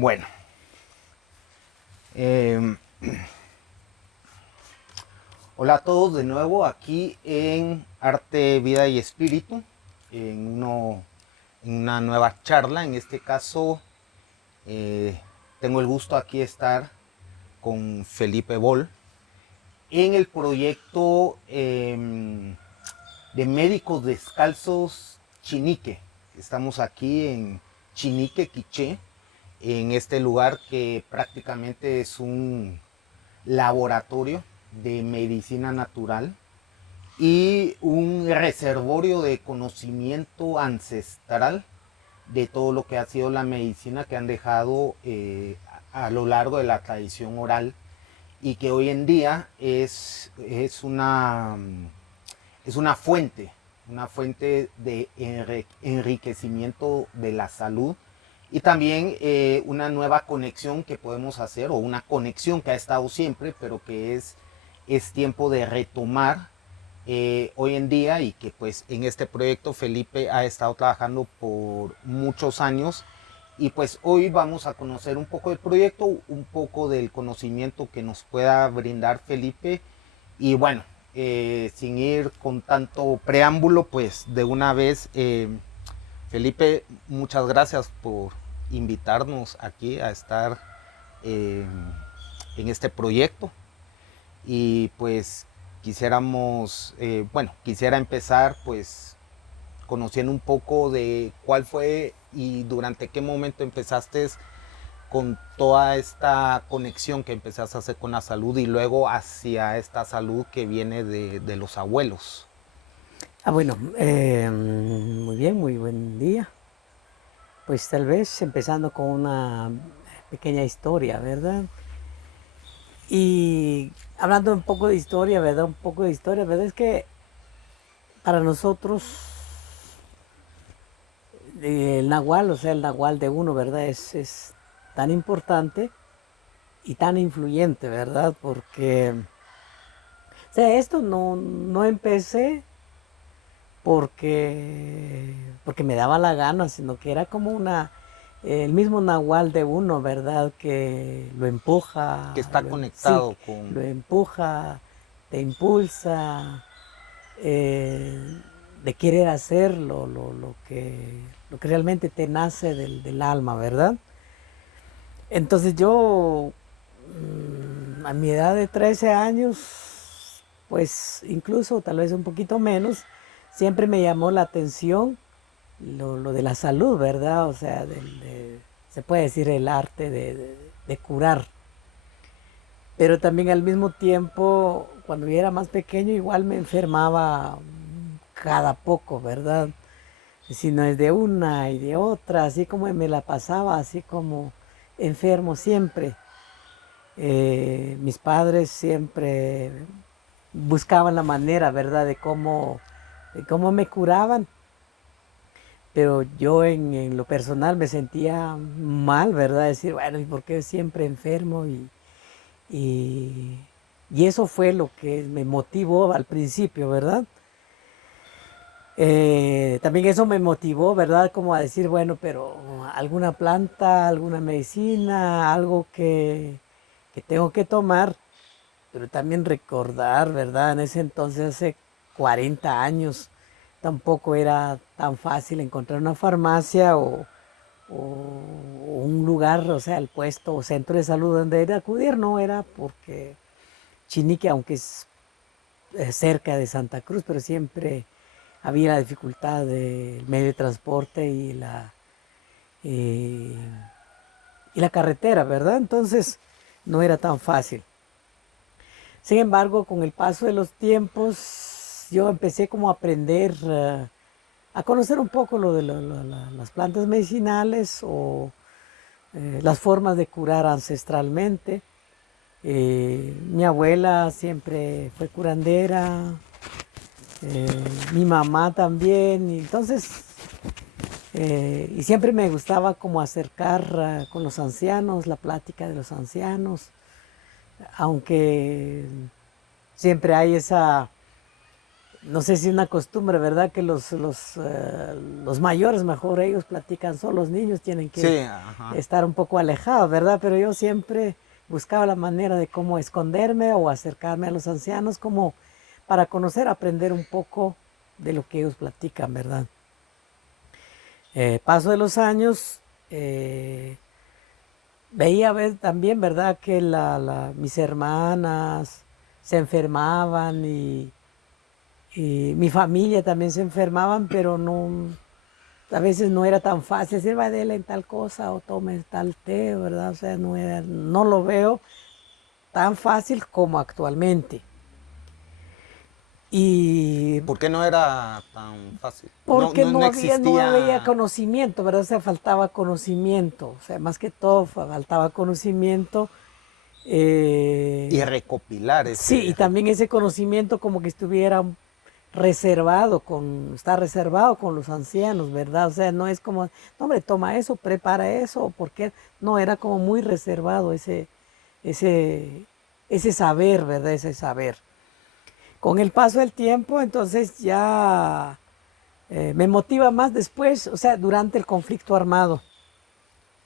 Bueno, eh, hola a todos de nuevo aquí en Arte, Vida y Espíritu, en una nueva charla. En este caso, eh, tengo el gusto aquí de estar con Felipe Bol en el proyecto de Médicos Descalzos Chinique. Estamos aquí en Chinique, Quiché, en este lugar que prácticamente es un laboratorio de medicina natural y un reservorio de conocimiento ancestral de todo lo que ha sido la medicina que han dejado a lo largo de la tradición oral y que hoy en día es una fuente de enriquecimiento de la salud y también una nueva conexión que podemos hacer, o una conexión que ha estado siempre, pero que es tiempo de retomar hoy en día, y que pues en este proyecto Felipe ha estado trabajando por muchos años. Y pues hoy vamos a conocer un poco del proyecto, un poco del conocimiento que nos pueda brindar Felipe. Y bueno, sin ir con tanto preámbulo, pues de una vez, Felipe, muchas gracias por invitarnos aquí a estar eh, en este proyecto. Y pues quisiera empezar pues conociendo un poco de cuál fue y durante qué momento empezaste con toda esta conexión que empezaste a hacer con la salud y luego hacia esta salud que viene de los abuelos. Bueno, muy bien, muy buen día. Pues tal vez empezando con una pequeña historia, ¿verdad? Y hablando un poco de historia, ¿verdad? Un poco de historia, ¿verdad? Es que para nosotros el nahual, o sea, el nahual de uno, ¿verdad? Es tan importante y tan influyente, ¿verdad? Porque, o sea, esto no empecé porque me daba la gana, sino que era como el mismo nahual de uno, ¿verdad? Que lo Que empuja, está sí, conectado con... lo empuja, te impulsa, de querer hacer lo que realmente te nace del alma, ¿verdad? Entonces yo, a mi edad de 13 años, pues incluso tal vez un poquito menos, siempre me llamó la atención lo de la salud, ¿verdad? O sea, se puede decir el arte de curar. Pero también al mismo tiempo, cuando yo era más pequeño, igual me enfermaba cada poco, ¿verdad? Si no es de una y de otra, así como me la pasaba, así como enfermo siempre. Mis padres siempre buscaban la manera, ¿verdad?, de cómo me curaban, pero yo en lo personal me sentía mal, ¿verdad? Decir, bueno, ¿y por qué siempre enfermo? Y, y eso fue lo que me motivó al principio, ¿verdad? También eso me motivó, ¿verdad? Como a decir, bueno, pero alguna planta, alguna medicina, algo que tengo que tomar, pero también recordar, ¿verdad? En ese entonces, hace 40 años, tampoco era tan fácil encontrar una farmacia o un lugar, o sea, el puesto o centro de salud donde ir a acudir, no era porque Chinique, aunque es cerca de Santa Cruz, pero siempre había la dificultad del medio de transporte eh, y la carretera, ¿verdad? Entonces no era tan fácil. Sin embargo, con el paso de los tiempos, yo empecé como a aprender, a conocer un poco lo de las plantas medicinales o las formas de curar ancestralmente. Mi abuela siempre fue curandera, mi mamá también, y entonces, y siempre me gustaba como acercar con los ancianos, la plática de los ancianos, aunque siempre hay no sé si es una costumbre, ¿verdad? Que los mayores, mejor ellos platican solos, los niños tienen Sí, que ajá. estar un poco alejados, ¿verdad? Pero yo siempre buscaba la manera de cómo esconderme o acercarme a los ancianos, como para conocer, aprender un poco de lo que ellos platican, ¿verdad? Paso de los años, veía ver también, ¿verdad? Que mis hermanas se enfermaban y mi familia también se enfermaban, pero no, a veces no era tan fácil decir, va déle en tal cosa o tome tal té, ¿verdad? O sea, no lo veo tan fácil como actualmente. Y ¿Por qué no era tan fácil? No, porque no no había existía. conocimiento, ¿verdad? O sea, faltaba conocimiento, o sea, más que todo faltaba conocimiento. Y eh, recopilar sí, y ese. también ese conocimiento como que estuviera está reservado con los ancianos, ¿verdad? O sea, no es como, no, hombre, toma eso, prepara eso, porque no, era como muy reservado ese, ese saber, ¿verdad? Ese saber. Con el paso del tiempo, entonces ya me motiva más después, o sea, durante el conflicto armado.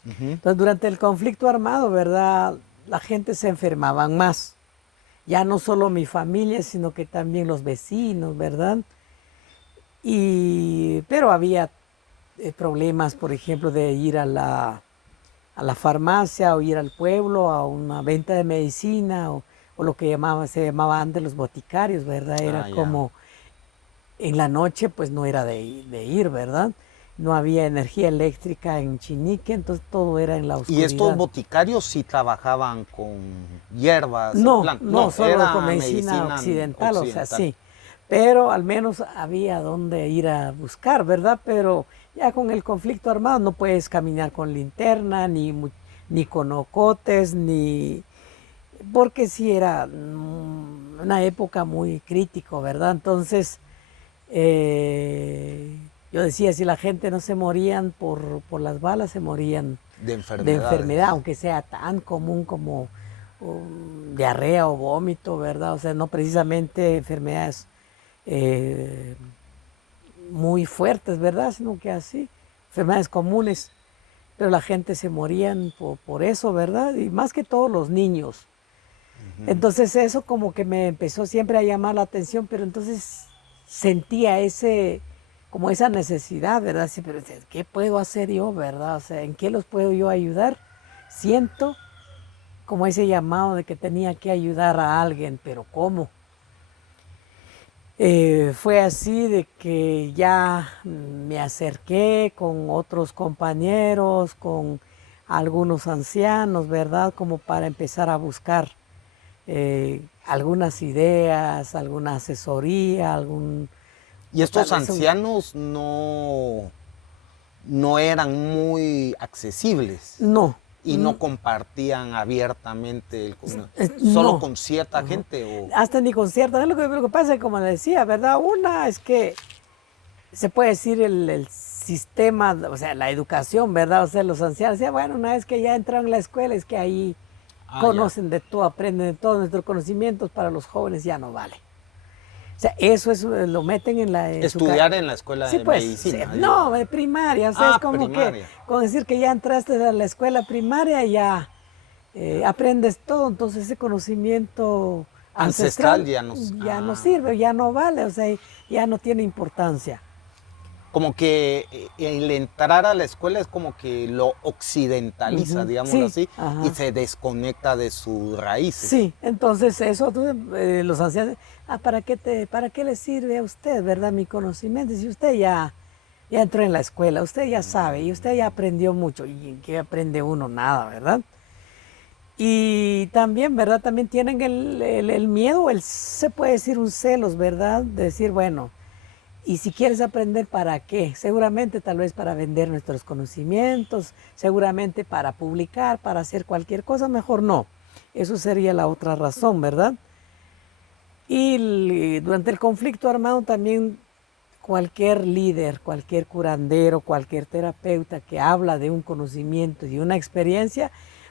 Ujú. Entonces, durante el conflicto armado, ¿verdad? La gente se enfermaba más. Ya no solo mi familia, sino que también los vecinos, ¿verdad? Pero había problemas, por ejemplo, de ir a la farmacia o ir al pueblo a una venta de medicina o lo que se llamaba antes los boticarios, ¿verdad? Era Ah, ya. como en la noche, pues no era de ir, ¿verdad? No había energía eléctrica en Chinique, entonces todo era en la Y estos oscuridad. boticarios sí trabajaban con hierbas y No, plantas. no, No, solo con era medicina medicina occidental, o sea, occidental. sí. Pero al menos había donde ir a buscar, ¿verdad? Pero ya con el conflicto armado no puedes caminar con linterna, ni con ocotes, ni... Porque sí era una época muy crítico, ¿verdad? Entonces, yo decía, si la gente no se morían por las balas, se morían De de enfermedad, enfermedades. aunque sea tan común como diarrea o vómito, ¿verdad? O sea, no precisamente enfermedades eh, muy fuertes, ¿verdad? Sino que así, enfermedades comunes. Pero la gente se morían por eso, ¿verdad? Y más que todos los niños. Ujú. Entonces eso como que me empezó siempre a llamar la atención, pero entonces sentía como esa necesidad, ¿verdad? Sí, pero ¿qué puedo hacer yo, verdad? O sea, ¿en qué los puedo yo ayudar? Siento como ese llamado de que tenía que ayudar a alguien, pero ¿cómo? Fue así de que ya me acerqué con otros compañeros, con algunos ancianos, ¿verdad? Como para empezar a buscar algunas ideas, alguna asesoría, Y o tal estos vez ancianos no eran muy accesibles no, y no compartían abiertamente solo no. con cierta Ujú. gente o. Hasta ni concierto. Lo que pasa es que, como decía, ¿verdad? Una es que se puede decir el sistema, o sea, la educación, ¿verdad? O sea, los ancianos decían, bueno, una vez que ya entran a la escuela es que ahí Ah, ya. conocen de todo, aprenden de todos nuestros conocimientos, para los jóvenes ya no vale. O sea, eso es, lo meten en Estudiar en la escuela Sí, de pues, medicina, digo. no, de primaria, o sea, es Ah, como que primaria. con decir que ya entraste a la escuela primaria ya aprendes todo, entonces ese conocimiento Ancestral ancestral ya no. ya no Ah. sirve, ya no vale, o sea, ya no tiene importancia. Como que el entrar a la escuela es como que lo occidentaliza, Ujú. digámoslo Sí, así, y ajá. se desconecta de sus raíces. Sí, entonces eso, los ancianos, para qué le sirve a usted, verdad, mi conocimiento? Si usted ya entró en la escuela, usted ya sabe y usted ya aprendió mucho. ¿Y en qué aprende uno? Nada, ¿verdad? Y también, ¿verdad? También tienen el miedo, se puede decir un celos, ¿verdad? De decir, bueno, y si quieres aprender, ¿para qué? Seguramente tal vez para vender nuestros conocimientos, seguramente para publicar, para hacer cualquier cosa, mejor no. Eso sería la otra razón, ¿verdad? Y durante el conflicto armado también cualquier líder, cualquier curandero, cualquier terapeuta que habla de un conocimiento y una experiencia,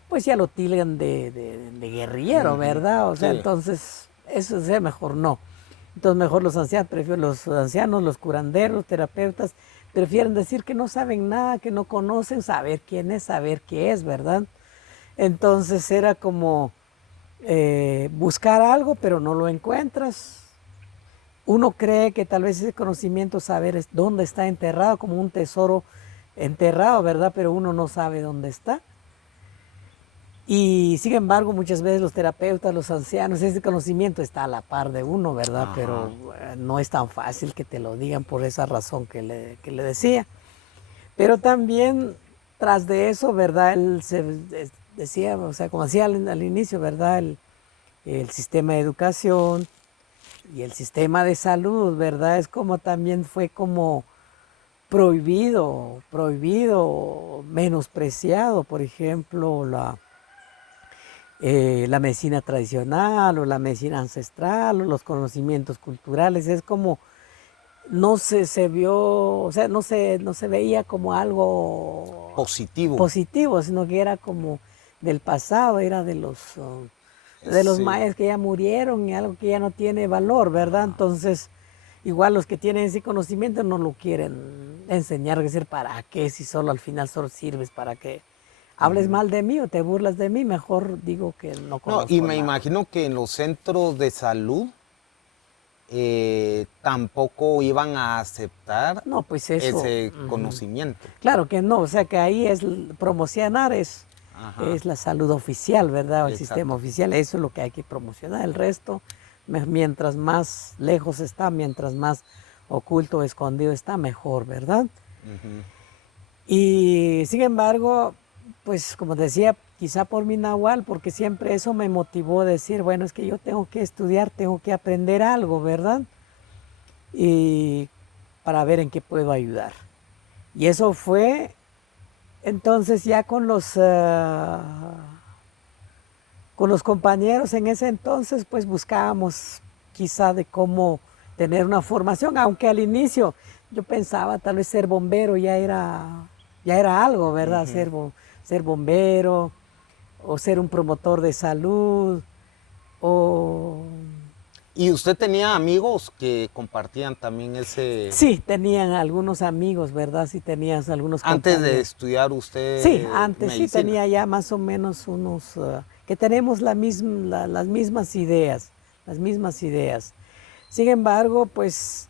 pues ya lo tildan de guerrillero, Ujú. ¿verdad? O sea, Sí. entonces eso es mejor no. Entonces mejor los ancianos, los curanderos, los terapeutas, prefieren decir que no saben nada, que no conocen, saber quién es, saber qué es, ¿verdad? Entonces era como buscar algo, pero no lo encuentras. Uno cree que tal vez ese conocimiento, saber dónde está enterrado, como un tesoro enterrado, ¿verdad? Pero uno no sabe dónde está. Y sin embargo, muchas veces los terapeutas, los ancianos, ese conocimiento está a la par de uno, ¿verdad? Ajá. Pero no es tan fácil que te lo digan por esa razón que le decía. Pero también tras de eso, ¿verdad? Él decía, o sea, como decía al inicio, ¿verdad? El sistema de educación y el sistema de salud, ¿verdad? Es como también fue como prohibido, menospreciado, por ejemplo, la medicina tradicional o la medicina ancestral o los conocimientos culturales. Es como no se vio, o sea, no se veía como algo Positivo. positivo, sino que era como del pasado, era de los Sí. maestros que ya murieron y algo que ya no tiene valor, ¿verdad? Entonces, igual los que tienen ese conocimiento no lo quieren enseñar, es decir, ¿para qué? Si solo al final solo sirves para que hables mal de mí o te burlas de mí, mejor digo que no No, y conozco me nada. imagino que en los centros de salud tampoco iban a aceptar No, pues eso, ese conocimiento. claro que no, o sea que ahí es promocionar Ajá, es la salud oficial, ¿verdad? O el sistema exacto. oficial, eso es lo que hay que promocionar. El resto, mientras más lejos está, mientras más oculto o escondido está, mejor, ¿verdad? Ujú. Y sin embargo, pues como decía, quizá por mi nahual, porque siempre eso me motivó a decir, bueno, es que yo tengo que estudiar, tengo que aprender algo, ¿verdad? Y para ver en qué puedo ayudar. Y eso fue entonces ya con los compañeros en ese entonces, pues buscábamos quizá de cómo tener una formación, aunque al inicio yo pensaba tal vez ser bombero ya era algo, ¿verdad? Ser bombero o ser un promotor de salud o... ¿Y usted tenía amigos que compartían también ese... Sí, tenían algunos amigos, ¿verdad? Sí, tenías algunos Antes de compañeros. estudiar Sí, usted antes sí medicina? tenía ya más o menos unos que tenemos las mismas ideas, las mismas ideas. Sin embargo, pues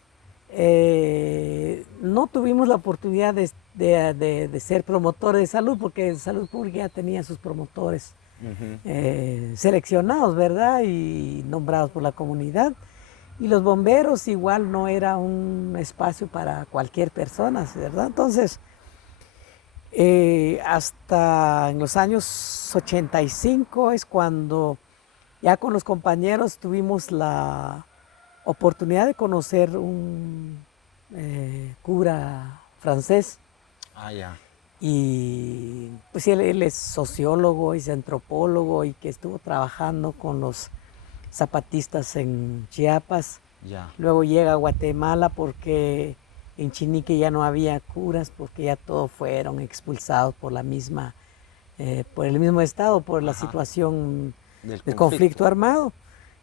no tuvimos la oportunidad de ser promotores de salud, porque Salud Pública ya tenía sus promotores Ujú. seleccionados, ¿verdad? Y nombrados por la comunidad. Y los bomberos igual no era un espacio para cualquier persona, ¿verdad? Entonces, hasta en los años 85 es cuando ya con los compañeros tuvimos la oportunidad de conocer un cura francés Ah, ya, y pues él es sociólogo, es antropólogo y que estuvo trabajando con los zapatistas en Chiapas. ya. Luego llega a Guatemala porque en Chinique ya no había curas, porque ya todos fueron expulsados por por el mismo estado, por la Ajá, situación del del conflicto. conflicto armado.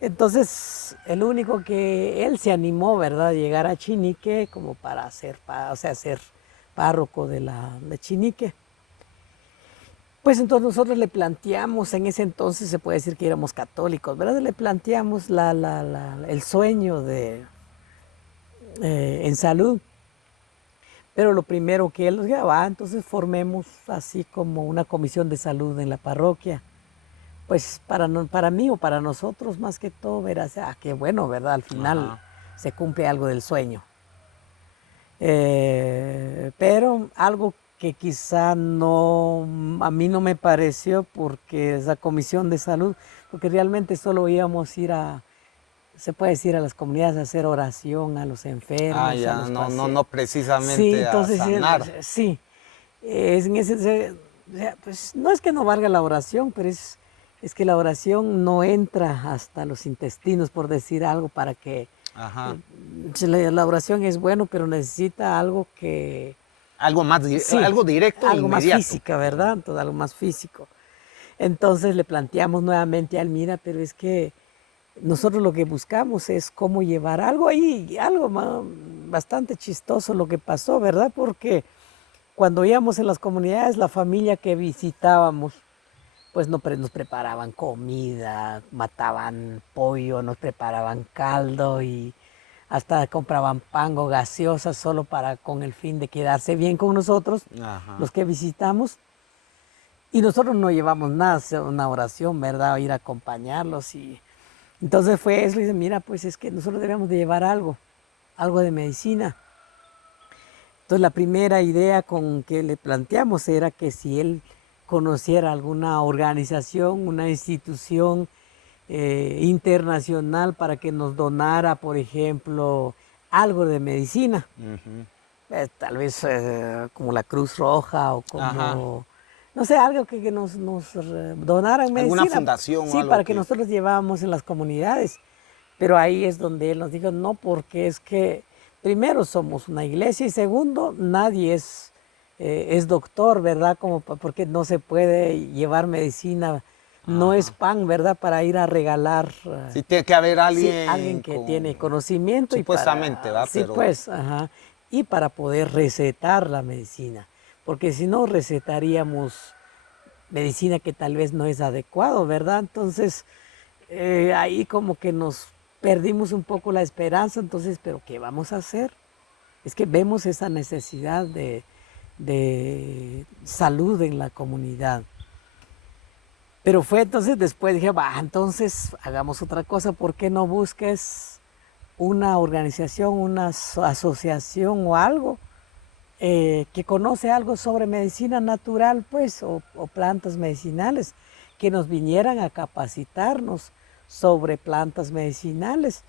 Entonces, el único que él se animó, ¿verdad?, a llegar a Chinique como para ser párroco de Chinique. Pues entonces nosotros le planteamos, en ese entonces se puede decir que éramos católicos, ¿verdad? Le planteamos el sueño en salud. Pero lo primero que él nos dijo, entonces formemos así como una comisión de salud en la parroquia. Pues para mí o para nosotros más que todo, verás, qué bueno, ¿verdad? Al final Ajá. se cumple algo del sueño. Pero algo que quizá no, a mí no me pareció porque esa comisión de salud, porque realmente solo íbamos a ir se puede decir, a las comunidades a hacer oración, a los Ah, enfermos, a ya, los no, no, pacientes. no Sí, precisamente a entonces sanar. sí, es en o sea, pues no es que no valga la oración, pero es que la oración no entra hasta los intestinos, por decir algo, para que Ajá. la oración es bueno, pero necesita algo que, Algo más, sí, algo directo e algo más inmediato. física, ¿verdad? Entonces, algo más físico. Entonces le planteamos nuevamente a él, mira, pero es que nosotros lo que buscamos es cómo llevar algo ahí, bastante chistoso lo que pasó, ¿verdad? Porque cuando íbamos en las comunidades, la familia que visitábamos, pues nos preparaban comida, mataban pollo, nos preparaban caldo y hasta compraban pan o gaseosas solo con el fin de quedarse bien con nosotros, Ajá. los que visitamos. Y nosotros no llevamos nada, hacer una oración, ¿verdad? Ir a acompañarlos. Y entonces fue eso, y dice, mira, pues es que nosotros debemos de llevar algo de medicina. Entonces la primera idea con que le planteamos era que si él conociera alguna organización, una institución internacional para que nos donara, por ejemplo, algo de medicina. Tal vez como la Cruz Roja o como, Ajá. no sé, algo que nos donaran medicina. ¿Alguna fundación o Sí, algo para que nosotros llevábamos en las comunidades. Pero ahí es donde él nos dijo, no, porque es que primero somos una iglesia y segundo, nadie es doctor, ¿verdad? Porque no se puede llevar medicina, no es pan, ¿verdad? Para ir a regalar. Sí, tiene que haber Sí, alguien, alguien que tiene conocimiento. supuestamente, ¿va? Sí, Pero pues, ajá. Y para poder recetar la medicina. Porque si no, recetaríamos medicina que tal vez no es adecuado, ¿verdad? Entonces, ahí como que nos perdimos un poco la esperanza. Entonces, ¿pero qué vamos a hacer? Es que vemos esa necesidad de salud en la comunidad. Pero fue entonces, después dije, va, entonces hagamos otra cosa, ¿por qué no busques una organización, una asociación o algo que conoce algo sobre medicina natural, pues, o plantas medicinales, que nos vinieran a capacitarnos sobre plantas medicinales?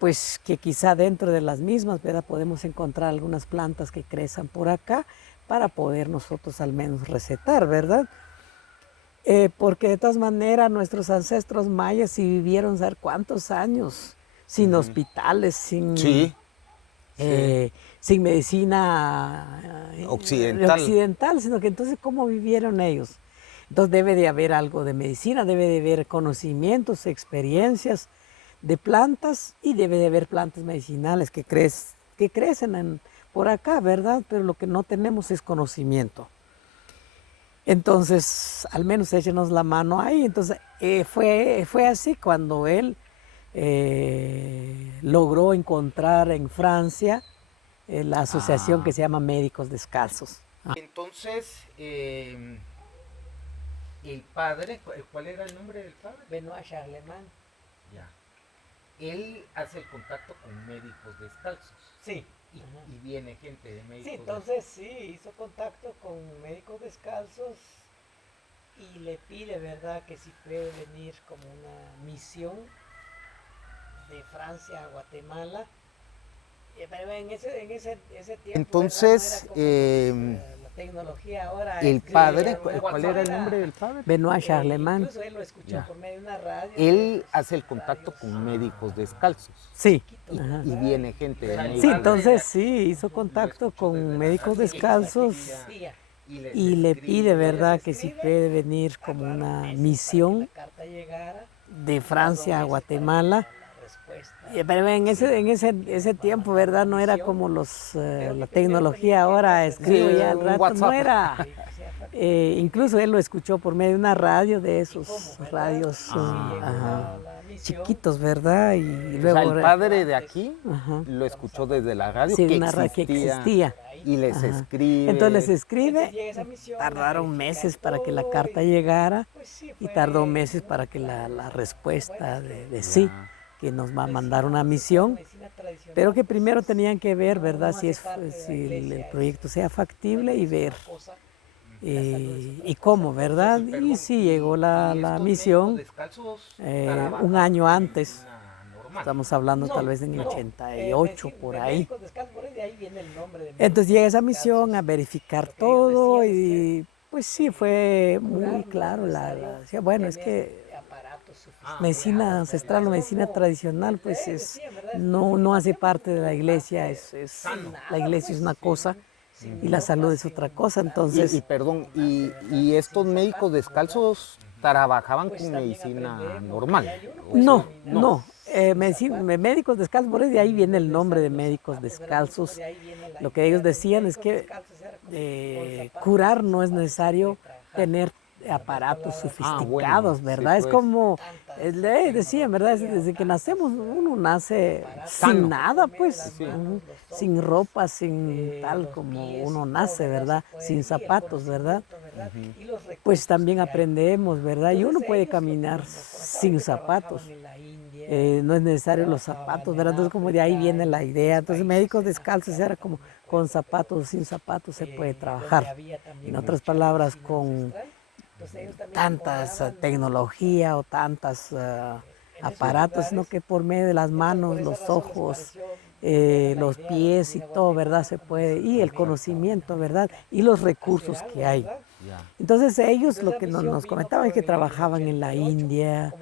Pues que quizá dentro de las mismas, ¿verdad? Podemos encontrar algunas plantas que crezcan por acá para poder nosotros al menos recetar, ¿verdad? Porque de todas maneras nuestros ancestros mayas sí vivieron saber cuántos años sin hospitales, sí, sin medicina occidental, sino que entonces ¿cómo vivieron ellos? Entonces debe de haber algo de medicina, debe de haber conocimientos, experiencias de plantas y debe de haber plantas medicinales que crecen por acá, ¿verdad? Pero lo que no tenemos es conocimiento. Entonces, al menos échenos la mano ahí. Entonces, fue así cuando él logró encontrar en Francia la asociación que se llama Médicos Descalzos. Entonces, el padre, ¿cuál era el nombre del padre? Benoit Charlemagne. Ya. Él hace el contacto con médicos descalzos. Sí. Y viene gente de médicos. Sí, entonces sí, hizo contacto con Médicos Descalzos y le pide, ¿verdad?, que si puede venir como una misión de Francia a Guatemala. Pero en ese tiempo, entonces, ¿verdad? No era como la tecnología ahora. El padre, ¿cuál era el nombre del padre? Benoit Charlemagne. Incluso él lo escuchó por medio de una radio. Él hace el contacto con médicos descalzos. Sí. Y viene gente de médicos. Sí, entonces sí, hizo contacto con Médicos Descalzos y le pide, ¿verdad?, que si puede venir como una misión de Francia a Guatemala. Pero en ese tiempo, ¿verdad? No era como la tecnología ahora, escribo ya al rato, no era. Incluso él lo escuchó por medio de una radio, de esos radios chiquitos, ¿verdad? Y luego, o sea, el padre de aquí lo escuchó desde la radio, sí, una radio que existía. Y les escribe. Entonces les escribe, tardaron meses para que la carta llegara y tardó meses para que la respuesta de sí, que nos va a mandar una misión, pero que primero tenían que ver, ¿verdad?, si el proyecto sea factible y ver y cómo, ¿verdad? Y sí llegó la misión un año antes. Estamos hablando tal vez en el 88, por ahí. Entonces llega esa misión a verificar todo y pues sí, fue muy claro. Bueno, es que medicina ancestral o medicina tradicional pues no hace parte de la iglesia, la iglesia es una cosa y la salud es otra cosa. Entonces, perdón, y estos médicos descalzos trabajaban con medicina normal. No, no. Médicos descalzos, por eso de ahí viene el nombre de médicos descalzos. Lo que ellos decían es que curar no es necesario tener aparatos sofisticados, ¿verdad? sí, Es pues. como, decían, ¿verdad? Desde que nacemos, uno nace Sano. sin nada, pues, sin ropa, sin tal como uno nace, ¿verdad? Sin zapatos, ¿verdad? Pues también aprendemos, ¿verdad? Y uno puede caminar sin zapatos. No es necesario los zapatos, ¿verdad? Entonces como de ahí viene la idea. Entonces médicos descalzos era como con zapatos o sin zapatos se puede trabajar. En otras palabras, con tantas tecnología o tantas aparatos, sino que por medio de las manos, los ojos, los pies y todo, ¿verdad? Se puede, y el conocimiento, ¿verdad? Y los recursos que hay. Ya. Entonces ellos lo que nos comentaban es que trabajaban en la India,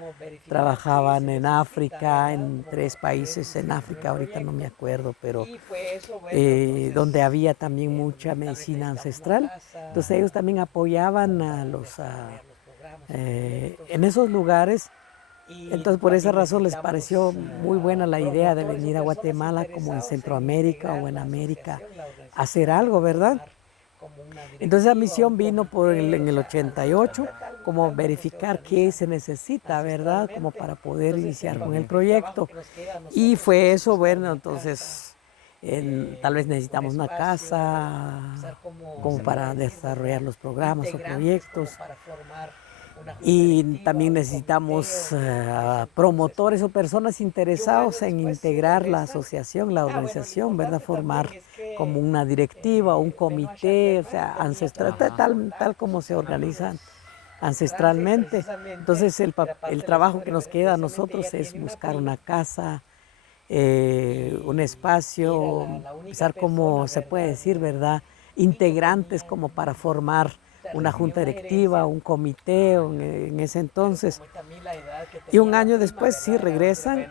trabajaban en África, en 3 países en África, ahorita no me acuerdo, pero donde había también mucha medicina ancestral. Entonces ellos también apoyaban a en esos lugares. Entonces por esa razón les pareció muy buena la idea de venir a Guatemala como en Centroamérica o en América a hacer algo, ¿verdad? Entonces la misión vino en el 88, como verificar qué se necesita, ¿verdad? Como para poder iniciar con el proyecto. Y fue eso, bueno, entonces tal vez necesitamos una casa como para desarrollar los programas o proyectos. Y también necesitamos promotores o personas interesados en integrar la asociación, la organización, ¿verdad? Formar como una directiva, un comité, o sea, ancestral, tal como se organizan ancestralmente. Entonces el trabajo que nos queda a nosotros es buscar una casa, un espacio, empezar como se puede decir, ¿verdad? Integrantes como para formar una junta directiva, un comité en ese entonces. Y un año después sí regresan.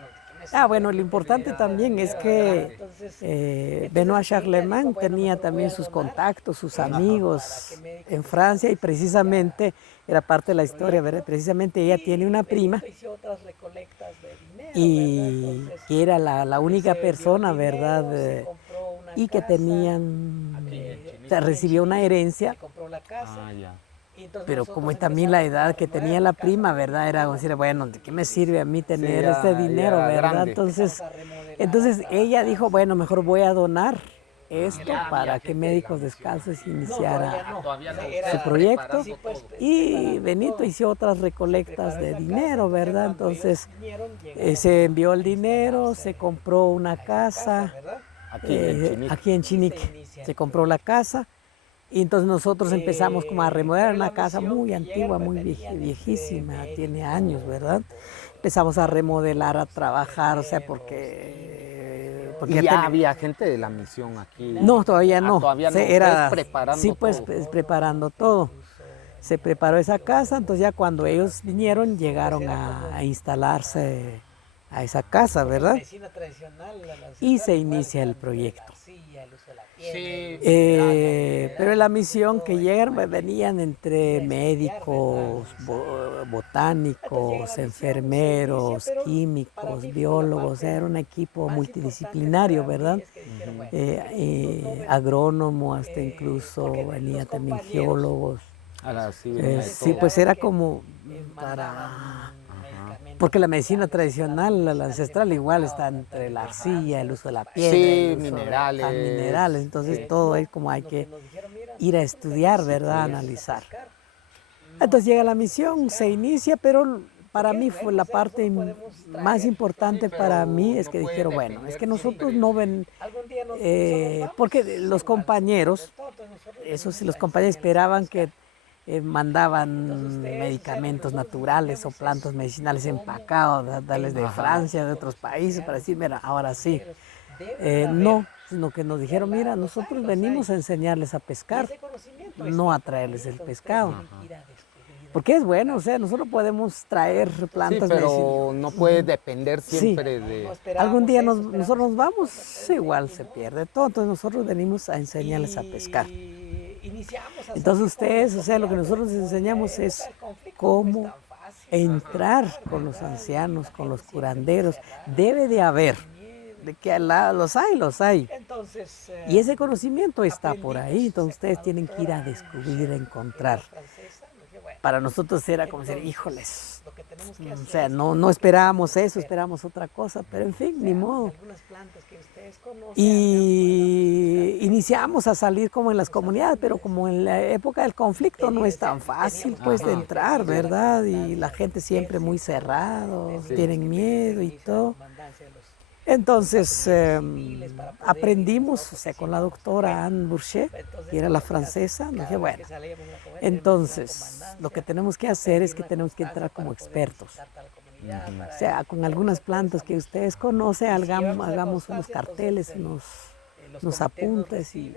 Bueno, lo importante también es que Benoît Charlemagne tenía también sus contactos, sus amigos en Francia y precisamente era parte de la historia, ¿verdad? Precisamente ella tiene una prima y que era la única persona, ¿verdad? Y que tenían, o sea, recibió una herencia, Ya. pero como también la edad que tenía la prima, ¿verdad? Era decir, bueno, ¿de qué me sirve a mí tener este dinero, ya verdad? grande. Entonces ella dijo, bueno, mejor voy a donar esto para que Médicos Descalzos iniciara su proyecto. Y Benito hizo otras recolectas de dinero, ¿verdad? Entonces se envió el dinero, se compró una casa aquí en Chinique. Se compró la casa y entonces nosotros empezamos como a remodelar una casa muy antigua, muy viejísima, tiene años, ¿verdad? Empezamos a remodelar, a trabajar, o sea, Y ya había gente de la misión aquí. No, todavía no. Todavía no. Era, preparando sí, pues todo. preparando todo. Se preparó esa casa, entonces ya cuando ellos vinieron, llegaron a instalarse a esa casa, ¿verdad? Y se inicia el proyecto. Pero en la misión que llegaron, venían entre médicos, botánicos, enfermeros, químicos, biólogos, era un equipo multidisciplinario, ¿verdad? Agrónomo, hasta incluso venía también geólogos. Sí, pues era como para... Porque la medicina tradicional, la ancestral, igual está entre la arcilla, el uso de la piedra, Sí, el uso minerales. de minerales. Entonces todo es como hay que ir a estudiar, ¿verdad? A analizar. Entonces llega la misión, se inicia, pero para mí fue la parte más importante para mí es que dijeron, bueno, es que nosotros no ven, porque los compañeros, eso sí, los compañeros esperaban que mandaban medicamentos naturales o plantas medicinales empacados, darles de Francia, de otros países, para decir, mira, ahora sí. No, sino que nos dijeron, mira, nosotros venimos a enseñarles a pescar, no a traerles el pescado. Porque es bueno, o sea, nosotros podemos traer plantas pero no puede depender siempre de... Algún día nosotros nos vamos, igual se pierde todo, entonces nosotros venimos a enseñarles a pescar. Entonces ustedes, o sea, lo que nosotros les enseñamos es cómo entrar con los ancianos, con los curanderos. Debe de haber, de que los hay. Y ese conocimiento está por ahí, entonces ustedes tienen que ir a descubrir, a encontrar. Para nosotros era como decir, híjoles, o sea, no esperábamos eso, esperábamos otra cosa, pero en fin, ni modo. Y iniciamos a salir como en las comunidades, pero como en la época del conflicto no es tan fácil pues de entrar, ¿verdad? Y la gente siempre muy cerrado, tienen miedo y todo. Entonces aprendimos, o sea, con la doctora Anne Bourget, que era la francesa, nos dije, bueno, entonces lo que tenemos que hacer es que tenemos que entrar como expertos. O sea, con algunas plantas que ustedes conocen, hagamos unos carteles, unos apuntes y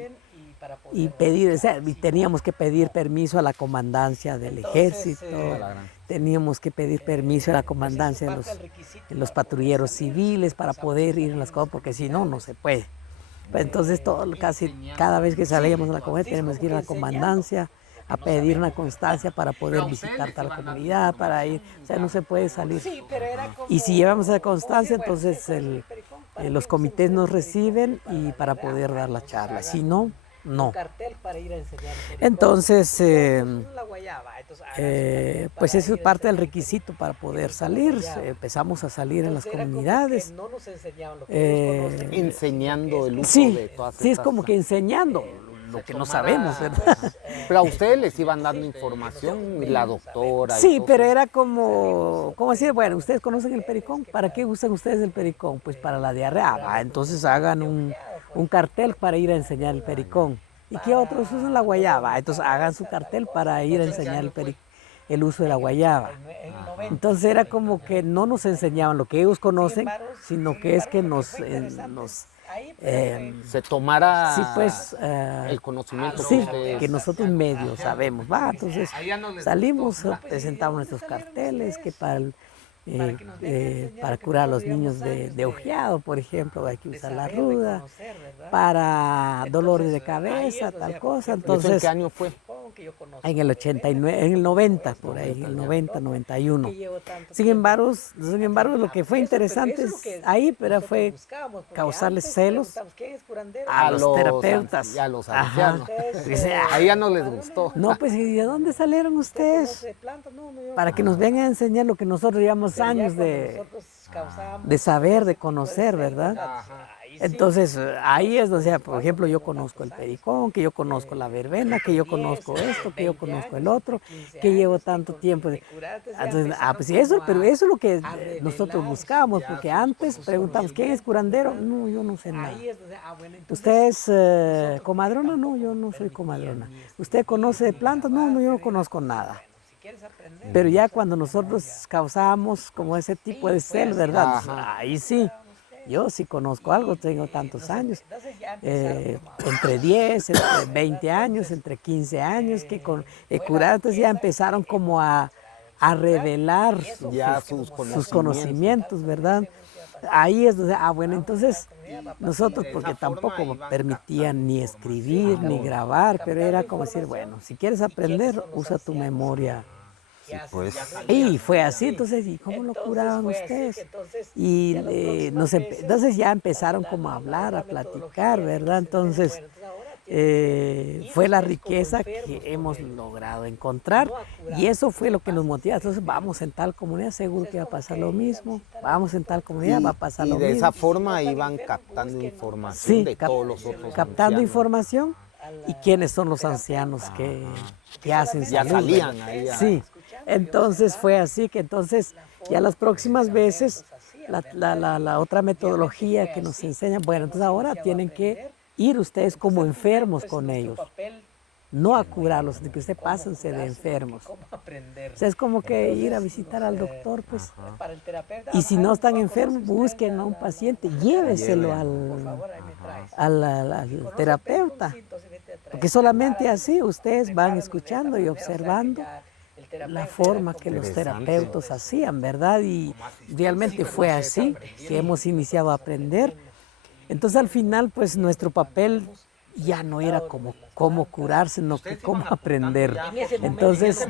pedir, o sea, y teníamos que pedir permiso a la comandancia del ejército, teníamos que pedir permiso a la comandancia de los patrulleros civiles para poder ir en las cosas, porque si no, no se puede. Entonces, casi cada vez que salíamos a la comunidad, tenemos que ir a la comandancia a pedir una constancia para poder visitar tal comunidad, para ir, o sea, no se puede salir. Y si llevamos esa constancia, entonces los comités nos reciben y para poder dar la charla, si no, no. Entonces, pues eso es parte del requisito para poder salir. Empezamos a salir en las comunidades. Enseñando el uso de todas estas... Sí, es como que enseñando lo que no sabemos, ¿verdad? Pero a ustedes les iban dando información, la doctora. Sí, pero era como decir, bueno, ustedes conocen el pericón, ¿para qué usan ustedes el pericón? Pues para la diarrea, entonces hagan un cartel para ir a enseñar el pericón. ¿Y qué otros usan la guayaba? Entonces hagan su cartel para ir a enseñar el uso de la guayaba. Entonces era como que no nos enseñaban lo que ellos conocen, sino que es que se tomara sí, pues, el conocimiento sí, ustedes... que nosotros medio sabemos. Entonces salimos, presentamos nuestros carteles que para curar a los niños de ojeado, por ejemplo, hay que usar la ruda, para dolores de cabeza, tal cosa. Entonces, ¿en qué año fue? En el 89, en el 90, por ahí, el 90, 91. Sin embargo, lo que fue interesante ahí, pero fue causarles celos a los terapeutas. Y a los ancianos. Ahí ya no les gustó. No, pues, ¿y de dónde salieron ustedes? Para que nos vengan a enseñar lo que nosotros llevamos años de saber, de conocer, ¿verdad? Entonces, ahí es donde, por ejemplo, yo conozco el pericón, que yo conozco la verbena, que yo conozco esto, que yo conozco el otro, que llevo tanto tiempo. Entonces, pues eso, pero eso es lo que nosotros buscábamos, porque antes preguntamos, ¿quién es curandero? No, yo no sé nada. ¿Usted es comadrona? No, yo no soy comadrona. ¿Usted conoce de plantas? No, yo no conozco nada. Pero ya cuando nosotros causamos como ese tipo de cel, ¿verdad? Ahí sí. Yo sí conozco algo, tengo tantos años, entre 10, entre 20 años, entre 15 años, que con curantes ya empezaron como a revelar sus conocimientos, ¿verdad? Ahí es donde, bueno, entonces nosotros, porque tampoco permitían ni escribir, ni grabar, pero era como decir, bueno, si quieres aprender, usa tu memoria. Y fue así, entonces, ¿y cómo lo curaban ustedes? Y entonces ya empezaron como a hablar, a platicar, ¿verdad? Entonces, fue la riqueza que hemos logrado encontrar y eso fue lo que nos motiva. Entonces, vamos en tal comunidad, seguro que va a pasar lo mismo, vamos en tal comunidad, va a pasar lo mismo. Y de esa forma iban captando información de todos los otros captando información y quiénes son los ancianos que hacen salud. Ya salían ahí. Sí. Entonces fue así que entonces ya las próximas veces la otra metodología que nos enseñan, bueno, entonces ahora tienen que ir ustedes como enfermos con ellos, no a curarlos, de que ustedes pásense de enfermos. O sea, es como que ir a visitar al doctor, pues. Y si no están enfermos, busquen a un paciente, lléveselo al terapeuta, porque solamente así ustedes van escuchando y observando la forma que los terapeutas hacían, ¿verdad? Y realmente fue así que hemos iniciado a aprender. Entonces al final, pues nuestro papel ya no era como cómo curar, sino que cómo aprender. Entonces,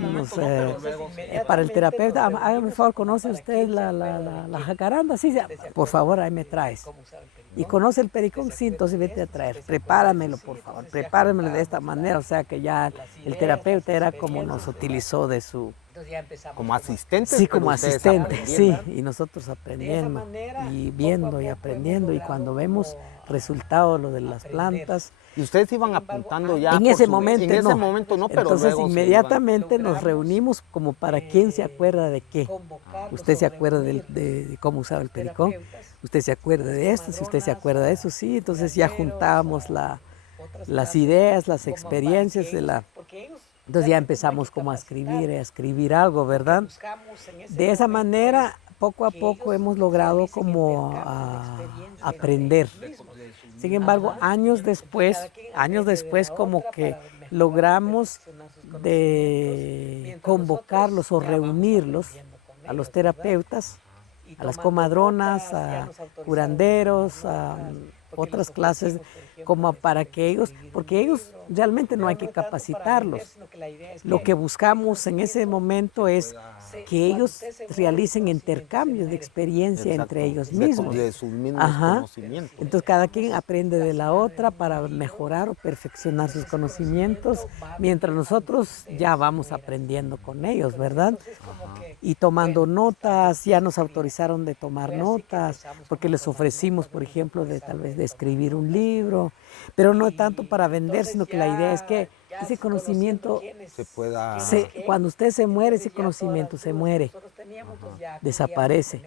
para el terapeuta, hágame un favor, ¿conoce usted la jacaranda? Sí, sí, por favor, ahí me traes. ¿Y conoce el pericón? Sí, entonces vete a traer. Prepáramelo, por favor, prepáramelo de esta manera. O sea que ya el terapeuta era como nos utilizó de su... Como asistentes, Sí, pero como ustedes asistente, sí, aprendiendo. y nosotros aprendiendo y viendo y aprendiendo, y cuando vemos resultados lo de las plantas, Y ustedes iban apuntando ya en por ese su... En momento ese no. momento no, pero Entonces luego se iban... inmediatamente nos reunimos como para quién se acuerda de qué. Usted se acuerda de cómo usaba el pericón, usted se acuerda de esto, si usted se acuerda de eso, sí, entonces ya juntábamos las ideas, las experiencias de la... Entonces ya empezamos como a escribir algo, ¿verdad? De esa manera, poco a poco hemos logrado como aprender. Sin embargo, años después como que logramos de convocarlos o reunirlos a los terapeutas, a las comadronas, a curanderos, a otras clases, como para que ellos, porque ellos realmente no hay que capacitarlos. Lo que buscamos en ese momento es que ellos realicen intercambios de experiencia entre ellos mismos. De sus mismos Ajá. conocimientos. Entonces cada quien aprende de la otra para mejorar o perfeccionar sus conocimientos, mientras nosotros ya vamos aprendiendo con ellos, ¿verdad? Y tomando notas, ya nos autorizaron de tomar notas, porque les ofrecimos, por ejemplo, de tal vez de escribir un libro, pero no tanto para vender, sino que la idea es que ese conocimiento, Se pueda... cuando usted se muere, ese conocimiento se muere, desaparece.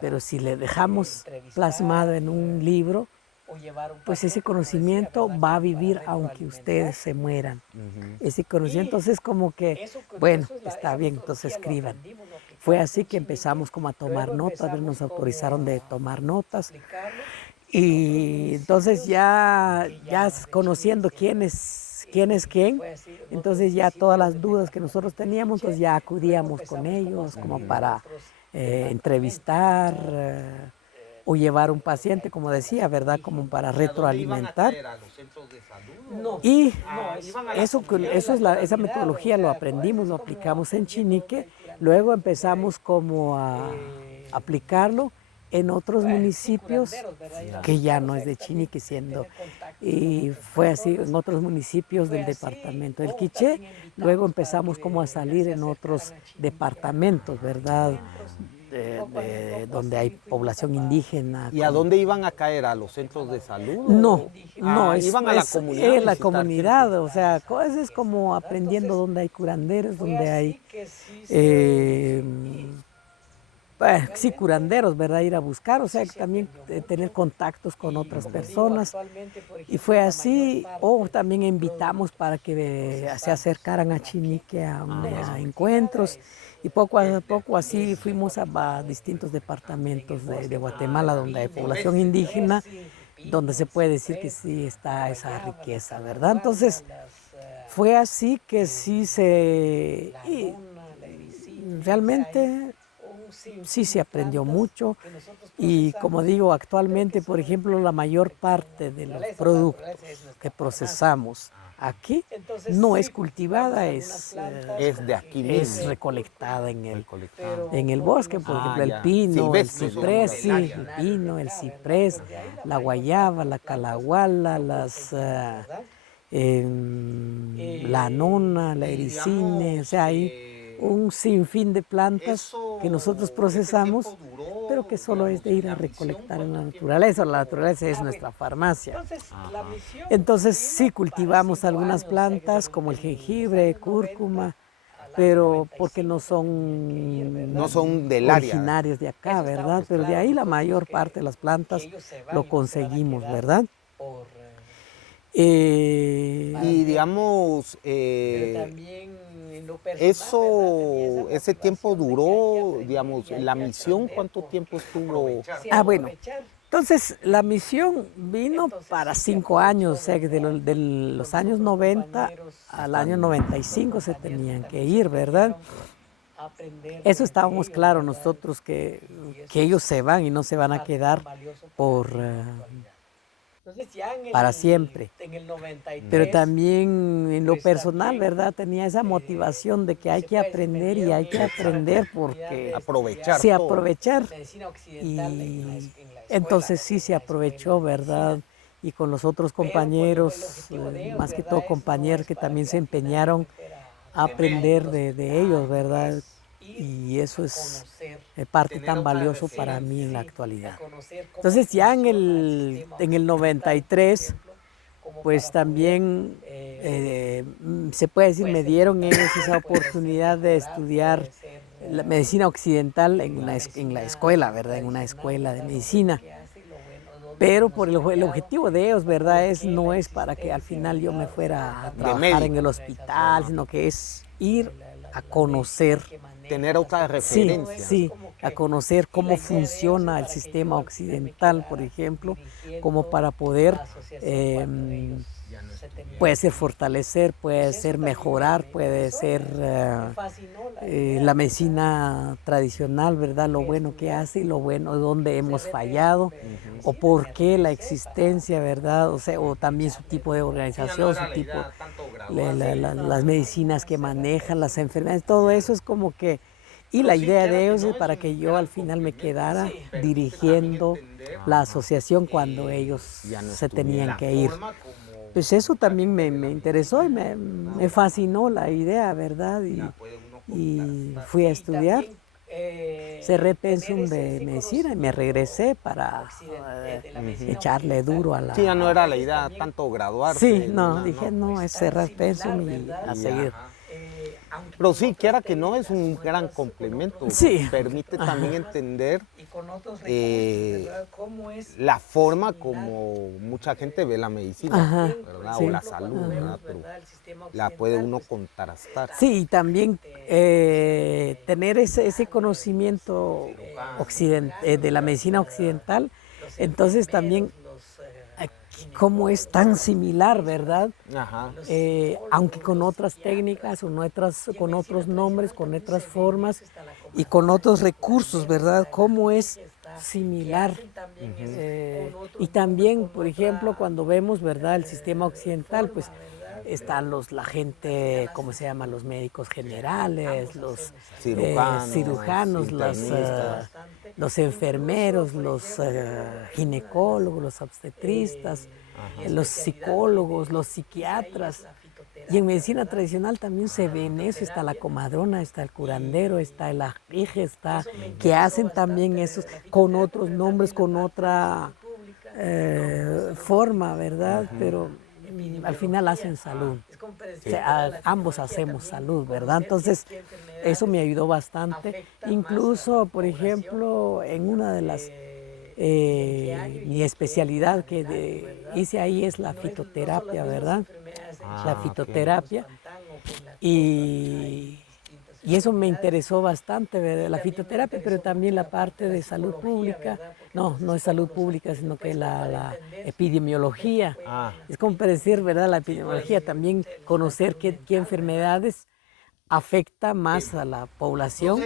Pero si le dejamos plasmado en un libro, pues ese conocimiento va a vivir aunque ustedes se mueran. Ese conocimiento, entonces es como que, bueno, está bien, entonces escriban. Fue así que empezamos como a tomar notas, nos autorizaron de tomar notas. Y entonces ya conociendo quién es quién, entonces ya todas las dudas que nosotros teníamos, pues ya acudíamos con ellos como para entrevistar o llevar un paciente, como decía, ¿verdad? Como para retroalimentar. Y esa metodología lo aprendimos, lo aplicamos en Chinique, luego empezamos como a aplicarlo en otros municipios que ya no es de Chinique siendo, y fue así en otros municipios del departamento del Quiché, luego empezamos como a salir en otros departamentos, ¿verdad? Donde hay población indígena. ¿Y a dónde iban a caer? ¿A los centros de salud? No, iban a la comunidad. En la comunidad, o sea, es como aprendiendo donde hay curanderos, donde hay, sí, curanderos, ¿verdad? Ir a buscar, o sea, también tener contactos con otras personas. Y fue así, o también invitamos para que se acercaran a Chinique a encuentros. Y poco a poco así fuimos a distintos departamentos de Guatemala donde hay población indígena, donde se puede decir que sí está esa riqueza, ¿verdad? Entonces fue así que sí realmente sí se aprendió mucho, y como digo, actualmente, por ejemplo, la mayor parte de los productos que procesamos aquí no es cultivada, es de aquí mismo. Es recolectada en el bosque, por ejemplo, el pino, el ciprés, sí, el pino, el ciprés, la guayaba, la calahuala, la nona, la ericine, o sea, hay un sinfín de plantas que nosotros procesamos, pero que solo es de ir a recolectar en la naturaleza. La naturaleza es nuestra farmacia. Entonces sí cultivamos algunas plantas como el jengibre, cúrcuma, pero porque no son del área, originarios de acá, ¿verdad? Pero de ahí la mayor parte de las plantas lo conseguimos, ¿verdad? Y digamos, ese tiempo duró, digamos, la misión, ¿cuánto tiempo estuvo? Bueno, entonces la misión vino para 5 años, o sea, que de los años 90 al año 95 se tenían que ir, ¿verdad? Eso estábamos claros nosotros, que ellos se van y no se van a quedar para siempre. Pero también en lo personal, ¿verdad? Tenía esa motivación de que hay que aprender y hay que aprender porque Aprovechar sí, todo. aprovechar. Y entonces sí se aprovechó, ¿verdad? Y con los otros compañeros, más que todo compañeros que también se empeñaron a aprender de ellos, ¿verdad? Y eso es parte tan valioso para mí en la actualidad. Entonces ya en el 93, pues también se puede decir, me dieron ellos esa oportunidad de estudiar la medicina occidental en la escuela, ¿verdad? En una escuela de medicina. Pero por el objetivo de ellos, ¿verdad? No es para que al final yo me fuera a trabajar en el hospital, sino que es ir a conocer. Tener otra Sí, referencia. sí, a conocer cómo funciona el sistema occidental, por ejemplo, como para poder, puede ser fortalecer, puede ser mejorar, puede ser la medicina tradicional, ¿verdad? Lo bueno que hace y lo bueno, dónde hemos fallado, o por qué la existencia, ¿verdad? O sea, o también su tipo de organización, su tipo, las medicinas que manejan, las enfermedades, todo eso es como que, y la idea de ellos es para que yo al final me quedara dirigiendo la asociación cuando ellos se tenían que ir. Pues eso también me interesó y me fascinó la idea, ¿verdad? Y fui a estudiar, cerré pensum de medicina y me regresé para echarle duro a Sí, ya no la... era la idea tanto graduarse. Sí, no, dije, no, es cerrar pensum y a seguir. Pero sí, quiera que no, es un gran complemento. Sí. Permite también entender la forma como mucha gente ve la medicina, Ajá, ¿verdad? sí. O la salud, ¿verdad? Pero la puede uno contrastar. Sí, y también tener ese conocimiento de la medicina occidental, entonces también cómo es tan similar, ¿verdad? Ajá. Aunque con otras técnicas, con otros nombres, con otras formas y con otros recursos, ¿verdad? Cómo es similar. Y también, por ejemplo, cuando vemos, ¿verdad? El sistema occidental, pues están la gente, ¿cómo se llama? Los médicos generales, los cirujanos, los enfermeros, los ginecólogos, los obstetristas, los psicólogos, los psiquiatras. Y en medicina tradicional también se ve en eso, está la comadrona, está el curandero, está el ajije, está, que hacen también esos con otros nombres, con otra forma, ¿verdad? Pero al final hacen salud. O sea, ambos hacemos salud, ¿verdad? Entonces, eso me ayudó bastante. Incluso, por ejemplo, en una de las, mi especialidad que hice ahí es la fitoterapia, ¿verdad? La fitoterapia. Y eso me interesó bastante, ¿verdad? La fitoterapia, pero también la parte de salud pública. No, no es salud pública, sino que la epidemiología. Es como decir, ¿verdad? La epidemiología, también conocer qué enfermedades afecta más a la población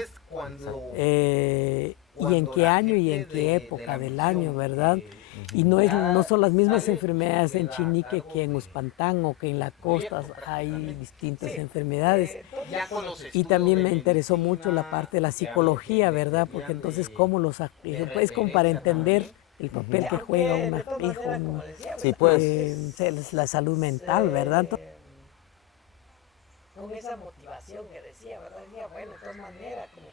y en qué año y en qué época del año, ¿verdad? Y no son las mismas enfermedades en Chinique que en Uspantán o que en la costa, hay distintas enfermedades. Y también me interesó mucho la parte de la psicología, ¿verdad? Porque entonces, ¿cómo los actijos? Pues como para entender el papel que juega un actijo, Sí, pues. la salud mental, ¿verdad? Entonces, con esa motivación que decía, ¿verdad? Decía, bueno, de todas maneras, como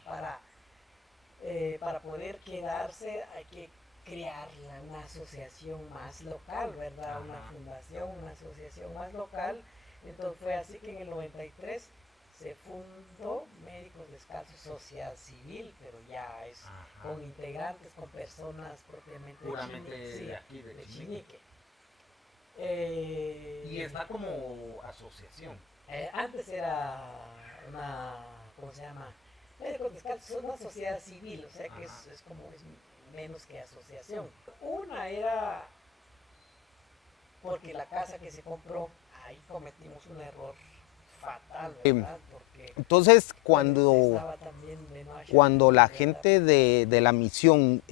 para poder quedarse hay que crear una asociación más local, ¿verdad? Una fundación, una asociación más local. Entonces fue así que en el 93 se fundó Médicos Descalzos Sociedad Civil, pero ya es con integrantes, con personas propiamente Puramente aquí de Chinique. Y está como asociación. Antes era ¿cómo se llama? Médicos Descalzos, es una sociedad civil, o sea que es como es menos que asociación. Una era porque la casa que se compró, ahí cometimos un error Em, Entonces, cuando la gente de la misión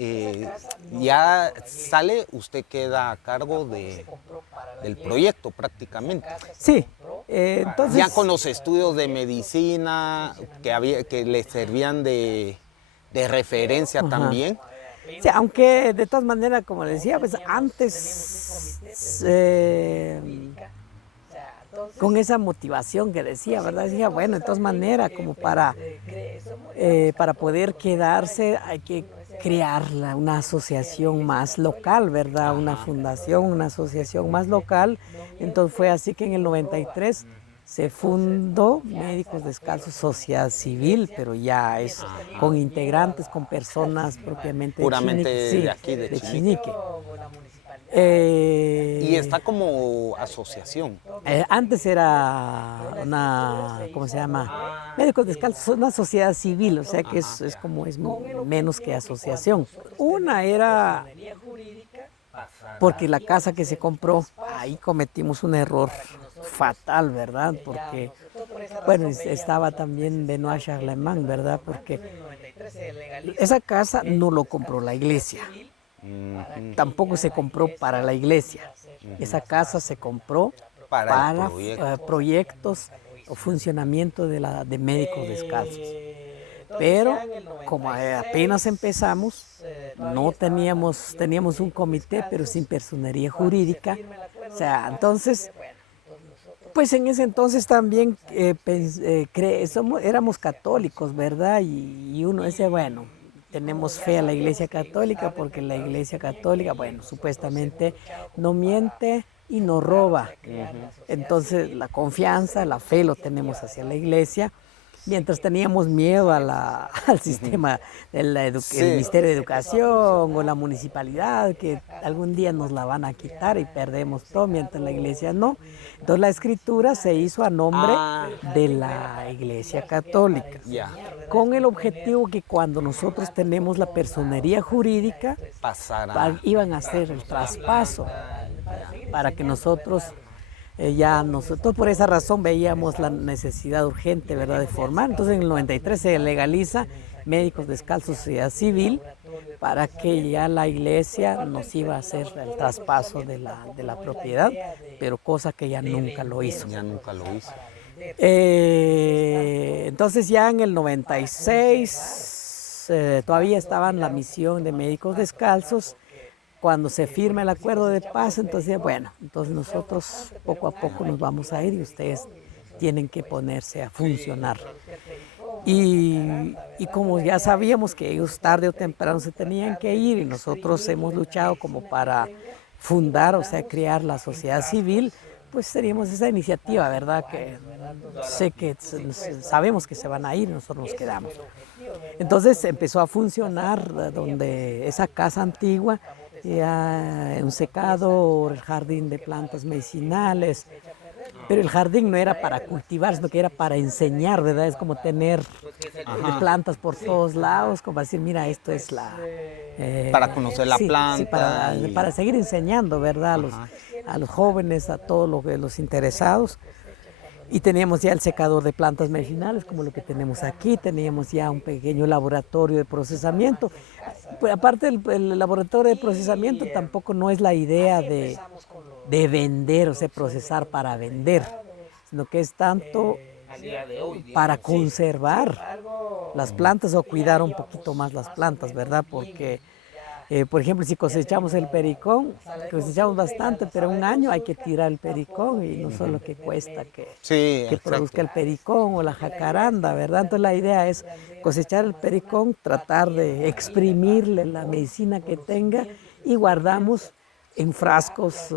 ya sale, usted queda a cargo del proyecto prácticamente. Sí, entonces... Ya con los estudios de medicina que le servían de referencia también. Sí, aunque de todas maneras, como le decía, pues antes con esa motivación que decía, ¿verdad? Decía, bueno, de todas maneras, como para poder quedarse hay que crear una asociación más local, ¿verdad? Una fundación, una asociación más local. Entonces fue así que en el 93 se fundó Médicos Descalzos Sociedad Civil, pero ya es con integrantes, con personas propiamente Puramente de Chinique. de aquí, de de Chinique. Chinique. Y está como asociación. Antes era una, ¿cómo se llama? Médicos Descalzos, una sociedad civil, o sea que es como es menos que asociación. Una era porque la casa que se compró, ahí cometimos un error fatal, ¿verdad? Porque, bueno, estaba también Benoit Charlemagne, ¿verdad? Porque esa casa no lo compró la iglesia. Tampoco se compró para la iglesia. Esa casa se compró para proyectos o funcionamiento de Médicos Descalzos. Pero como apenas empezamos, no teníamos un comité, pero sin personería jurídica. O sea, entonces, pues en ese entonces también éramos católicos, ¿verdad? Y uno decía, bueno, tenemos fe a la Iglesia Católica porque la Iglesia Católica, bueno, supuestamente no miente y no roba. Entonces la confianza, la fe lo tenemos hacia la Iglesia, mientras teníamos miedo al sistema del Ministerio de Educación o la municipalidad, que algún día nos la van a quitar y perdemos todo, mientras la Iglesia no. Entonces la escritura se hizo a nombre de la Iglesia Católica, con el objetivo que cuando nosotros tenemos la personería jurídica, iban a hacer el traspaso para que nosotros nosotros por esa razón veíamos la necesidad urgente, ¿verdad?, de formar. Entonces en el 93 se legaliza Médicos Descalzos Sociedad Civil para que ya la iglesia nos iba a hacer el traspaso de la propiedad, pero cosa que ya nunca lo hizo. Ya nunca lo hizo. Entonces ya en el 96 todavía estaba en la misión de Médicos Descalzos. Cuando se firma el acuerdo de paz, entonces, bueno, entonces nosotros poco a poco nos vamos a ir y ustedes tienen que ponerse a funcionar. Y como ya sabíamos que ellos tarde o temprano se tenían que ir y nosotros hemos luchado como para fundar, o sea, crear la sociedad civil, pues teníamos esa iniciativa, ¿verdad? Que sabemos que se van a ir y nosotros nos quedamos. Entonces empezó a funcionar donde esa casa antigua, un secador, el jardín de plantas medicinales, pero el jardín no era para cultivar, sino que era para enseñar, ¿verdad? Es como tener plantas por todos lados, como decir, mira, esto es para conocer la planta. Sí, para seguir enseñando, ¿verdad? A los jóvenes, a todos los interesados. Y teníamos ya el secador de plantas medicinales, como lo que tenemos aquí, teníamos ya un pequeño laboratorio de procesamiento. Pues aparte el laboratorio de procesamiento tampoco no es la idea de vender, o sea, procesar para vender, sino que es tanto para conservar las plantas o cuidar un poquito más las plantas, ¿verdad? Porque por ejemplo, si cosechamos el pericón, cosechamos bastante, pero un año hay que tirar el pericón y no solo que cuesta que produzca el pericón o la jacaranda, ¿verdad? Entonces la idea es cosechar el pericón, tratar de exprimirle la medicina que tenga y guardamos en frascos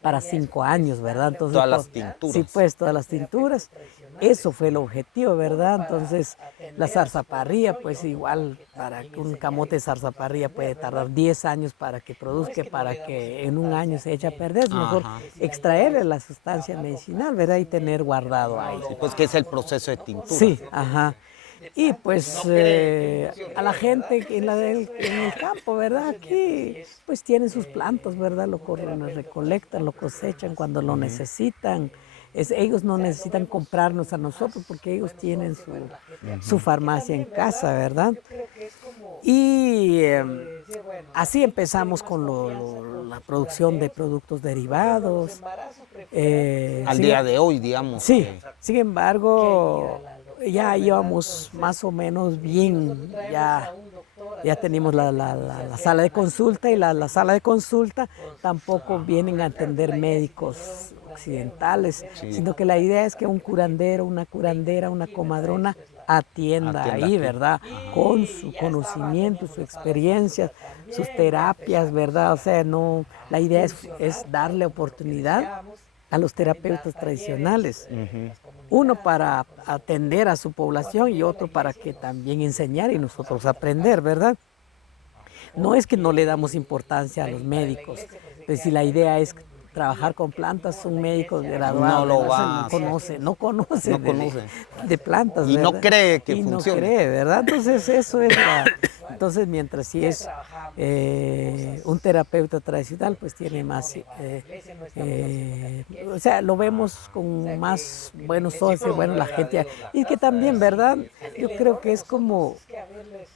para 5 años, ¿verdad? Entonces, todas las tinturas. Sí, pues todas las tinturas. Eso fue el objetivo, ¿verdad? Entonces, la zarzaparrilla, pues igual, para que un camote de zarzaparrilla puede tardar 10 años para que produzca, para que en un año se eche a perder. Es mejor extraerle la sustancia medicinal, ¿verdad? Y tener guardado ahí. Sí, pues que es el proceso de tintura. Sí, ajá. Y pues a la gente en el campo, ¿verdad? Aquí pues tienen sus plantas, ¿verdad? Lo recolectan, lo cosechan cuando lo necesitan. ellos no necesitan comprarnos a nosotros porque ellos tienen su farmacia en casa, ¿verdad? Y así empezamos con la producción de productos derivados. Al día de hoy, digamos. Sí, sin embargo, ya íbamos más o menos bien, ya tenemos la sala de consulta y la sala de consulta tampoco vienen a atender médicos occidentales, sino que la idea es que un curandero, una curandera, una comadrona atienda ahí, aquí. ¿verdad? Con su conocimiento, su experiencia, sus terapias, ¿verdad? O sea, no, la idea es darle oportunidad a los terapeutas tradicionales. Uno para atender a su población y otro para que también enseñar y nosotros aprender, ¿verdad? No es que no le damos importancia a los médicos, pues si la idea es trabajar con plantas, un médico graduado No lo va a no conoce de plantas, y ¿verdad? no cree que y funcione. No cree, ¿verdad? Entonces eso es entonces mientras si es un terapeuta tradicional, pues tiene más, o sea, lo vemos con más buenos ojos, bueno, la gente, y que también, ¿verdad? Yo creo que es como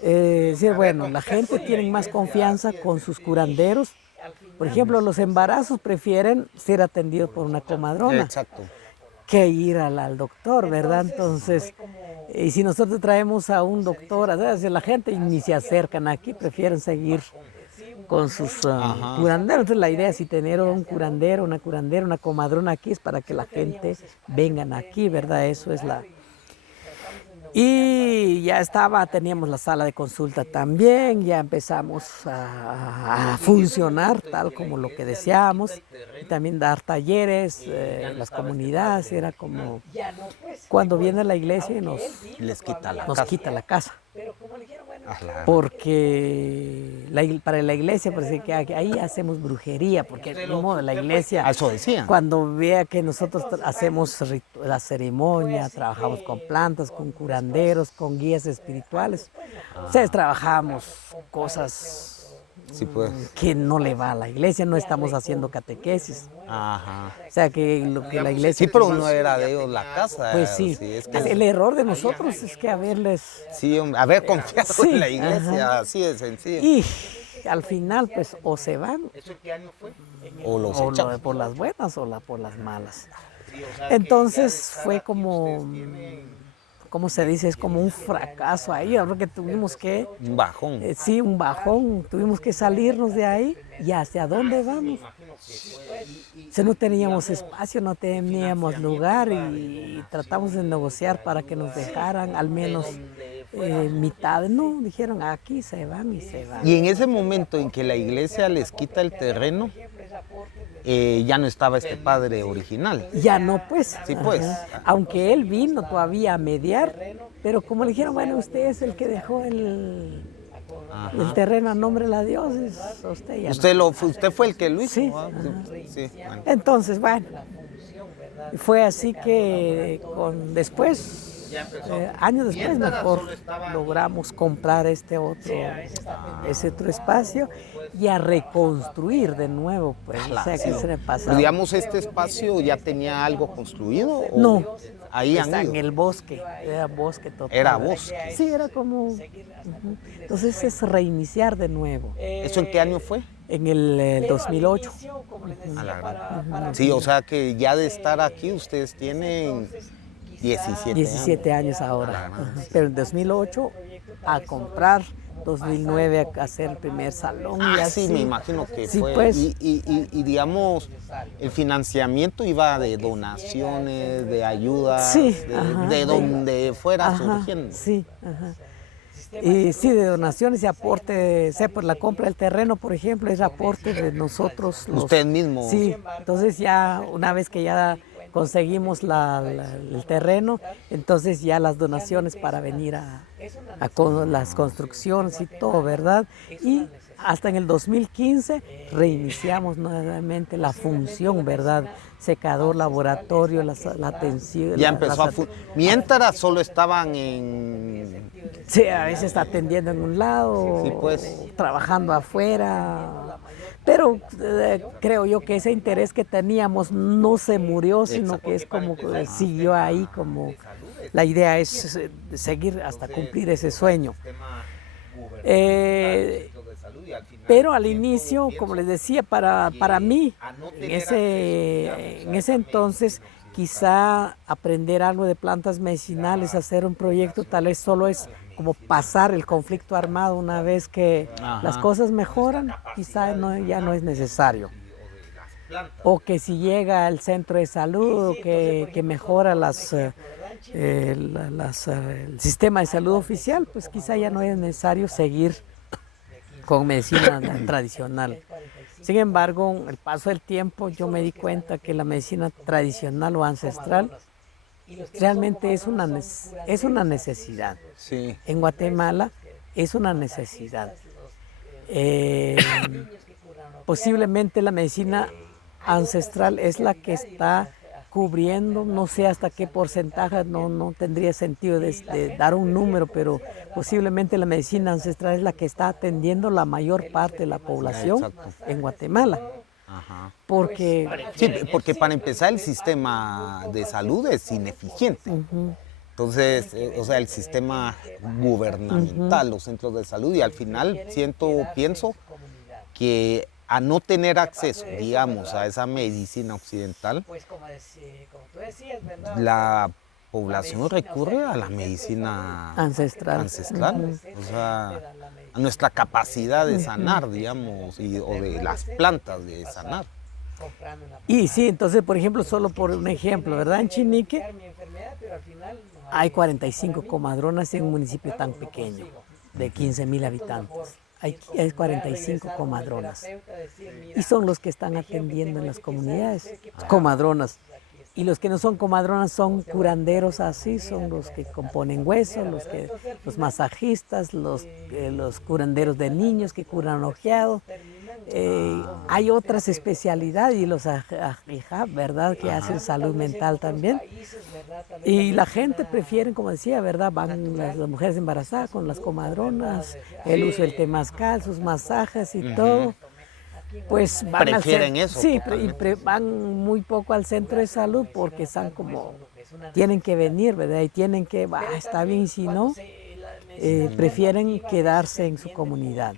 decir, bueno, la gente tiene más confianza con sus curanderos. Por ejemplo, los embarazos prefieren ser atendidos por una comadrona. Exacto. Que ir al doctor, ¿verdad? Entonces, y si nosotros traemos a un doctor, la gente ni se acercan aquí, prefieren seguir con sus curanderos. Entonces la idea es si tener un curandero, una curandera, una comadrona aquí es para que la gente vengan aquí, ¿verdad? Eso es la... Y ya teníamos la sala de consulta también, ya empezamos a funcionar tal como lo que deseábamos, y también dar talleres en las comunidades, era como cuando viene la iglesia y nos quita la casa. Porque para la iglesia parece que ahí hacemos brujería, porque de modo la iglesia, eso decía, cuando vea que nosotros hacemos la ceremonia, trabajamos con plantas, con curanderos, con guías espirituales, entonces trabajamos cosas sí, pues. que no le va a la iglesia, no estamos haciendo catequesis. Ajá. O sea que lo que la iglesia... Sí, pero no era de ellos la casa. Pues sí, es que el error de nosotros es que haberles... Sí, haber confiado en la iglesia, así de sencillo. Y al final, pues, o se van, o los echan. Por las buenas o por las malas. Entonces fue como... ¿Cómo se dice? Es como un fracaso ahí, porque tuvimos que... Un bajón. Sí, un bajón. Tuvimos que salirnos de ahí. ¿Y hacia dónde vamos? Si no teníamos espacio, no teníamos lugar y tratamos de negociar para que nos dejaran al menos mitad. No, dijeron aquí se van y se van. Y en ese momento en que la iglesia les quita el terreno, ya no estaba este padre original. Ya no, pues. Sí, pues. Aunque él vino todavía a mediar, pero como le dijeron, bueno, usted es el que dejó el terreno a nombre de la diócesis, usted ya usted fue el que lo hizo. Sí. Sí, bueno. Entonces, bueno, fue así que después, años después, mejor logramos comprar ese otro espacio y a reconstruir de nuevo, pues, o sea, que se le pasaba. Digamos, ¿este espacio ya tenía algo construido? ¿O no, ahí está en el bosque, era bosque total. Era bosque. Sí, era como... Entonces es reiniciar de nuevo. ¿Eso en qué año fue? En el 2008. Sí, o sea que ya de estar aquí ustedes tienen 17 años ahora. Pero en 2008 a comprar, 2009 a hacer el primer salón. Y así. Sí, me imagino que sí, fue. Pues, y digamos, el financiamiento iba de donaciones, de ayudas, sí, de donde fuera surgiendo. Sí, Y sí, de donaciones y aporte, por la compra del terreno, por ejemplo, es aporte de nosotros. Usted mismo. Sí, entonces ya una vez que ya conseguimos el terreno, entonces ya las donaciones para venir a las construcciones y todo, ¿verdad? Y hasta en el 2015 reiniciamos nuevamente la función, ¿verdad? Secador, laboratorio, la atención. Ya empezó mientras solo estaban Sí, a veces está atendiendo en un lado, sí, pues. trabajando afuera. Pero creo yo que ese interés que teníamos no se murió, sino que es como que siguió ahí, como la idea es seguir hasta cumplir ese sueño. Pero al inicio, como les decía, para mí, en ese entonces, quizá aprender algo de plantas medicinales, hacer un proyecto, tal vez solo es como pasar el conflicto armado una vez que las cosas mejoran, quizá ya no es necesario. O que si llega al centro de salud, que mejora el sistema de salud oficial, pues quizá ya no es necesario seguir con medicina tradicional. Sin embargo, el paso del tiempo yo me di cuenta que la medicina tradicional o ancestral realmente es una necesidad. Sí. En Guatemala es una necesidad. Posiblemente la medicina ancestral es la que está cubriendo, no sé hasta qué porcentaje, no tendría sentido de dar un número, pero posiblemente la medicina ancestral es la que está atendiendo la mayor parte de la población en Guatemala. Ajá. Porque, sí, porque para empezar el sistema de salud es ineficiente. Entonces, o sea, el sistema gubernamental, los centros de salud, y al final pienso que a no tener acceso, digamos, a esa medicina occidental, la población recurre a la medicina ancestral, o sea, a nuestra capacidad de sanar, digamos, o de las plantas de sanar. Y sí, entonces, por ejemplo, solo por un ejemplo, ¿verdad? En Chinique hay 45 comadronas en un municipio tan pequeño, de 15,000 habitantes. Hay 45 comadronas. Y son los que están atendiendo en las comunidades, comadronas. Y los que no son comadronas son curanderos así, son los que componen huesos, los masajistas, los curanderos de niños que curan ojeado. Hay otras especialidades y los ajijab, ¿verdad? Que hacen salud mental también. Y la gente prefiere, como decía, ¿verdad? Van las mujeres embarazadas con las comadronas, el uso del temazcal, sus masajes y todo. Pues van prefieren eso. Sí, van muy poco al centro de salud porque están como, tienen que venir, ¿verdad? Y tienen que, está bien, si no, prefieren quedarse en su comunidad.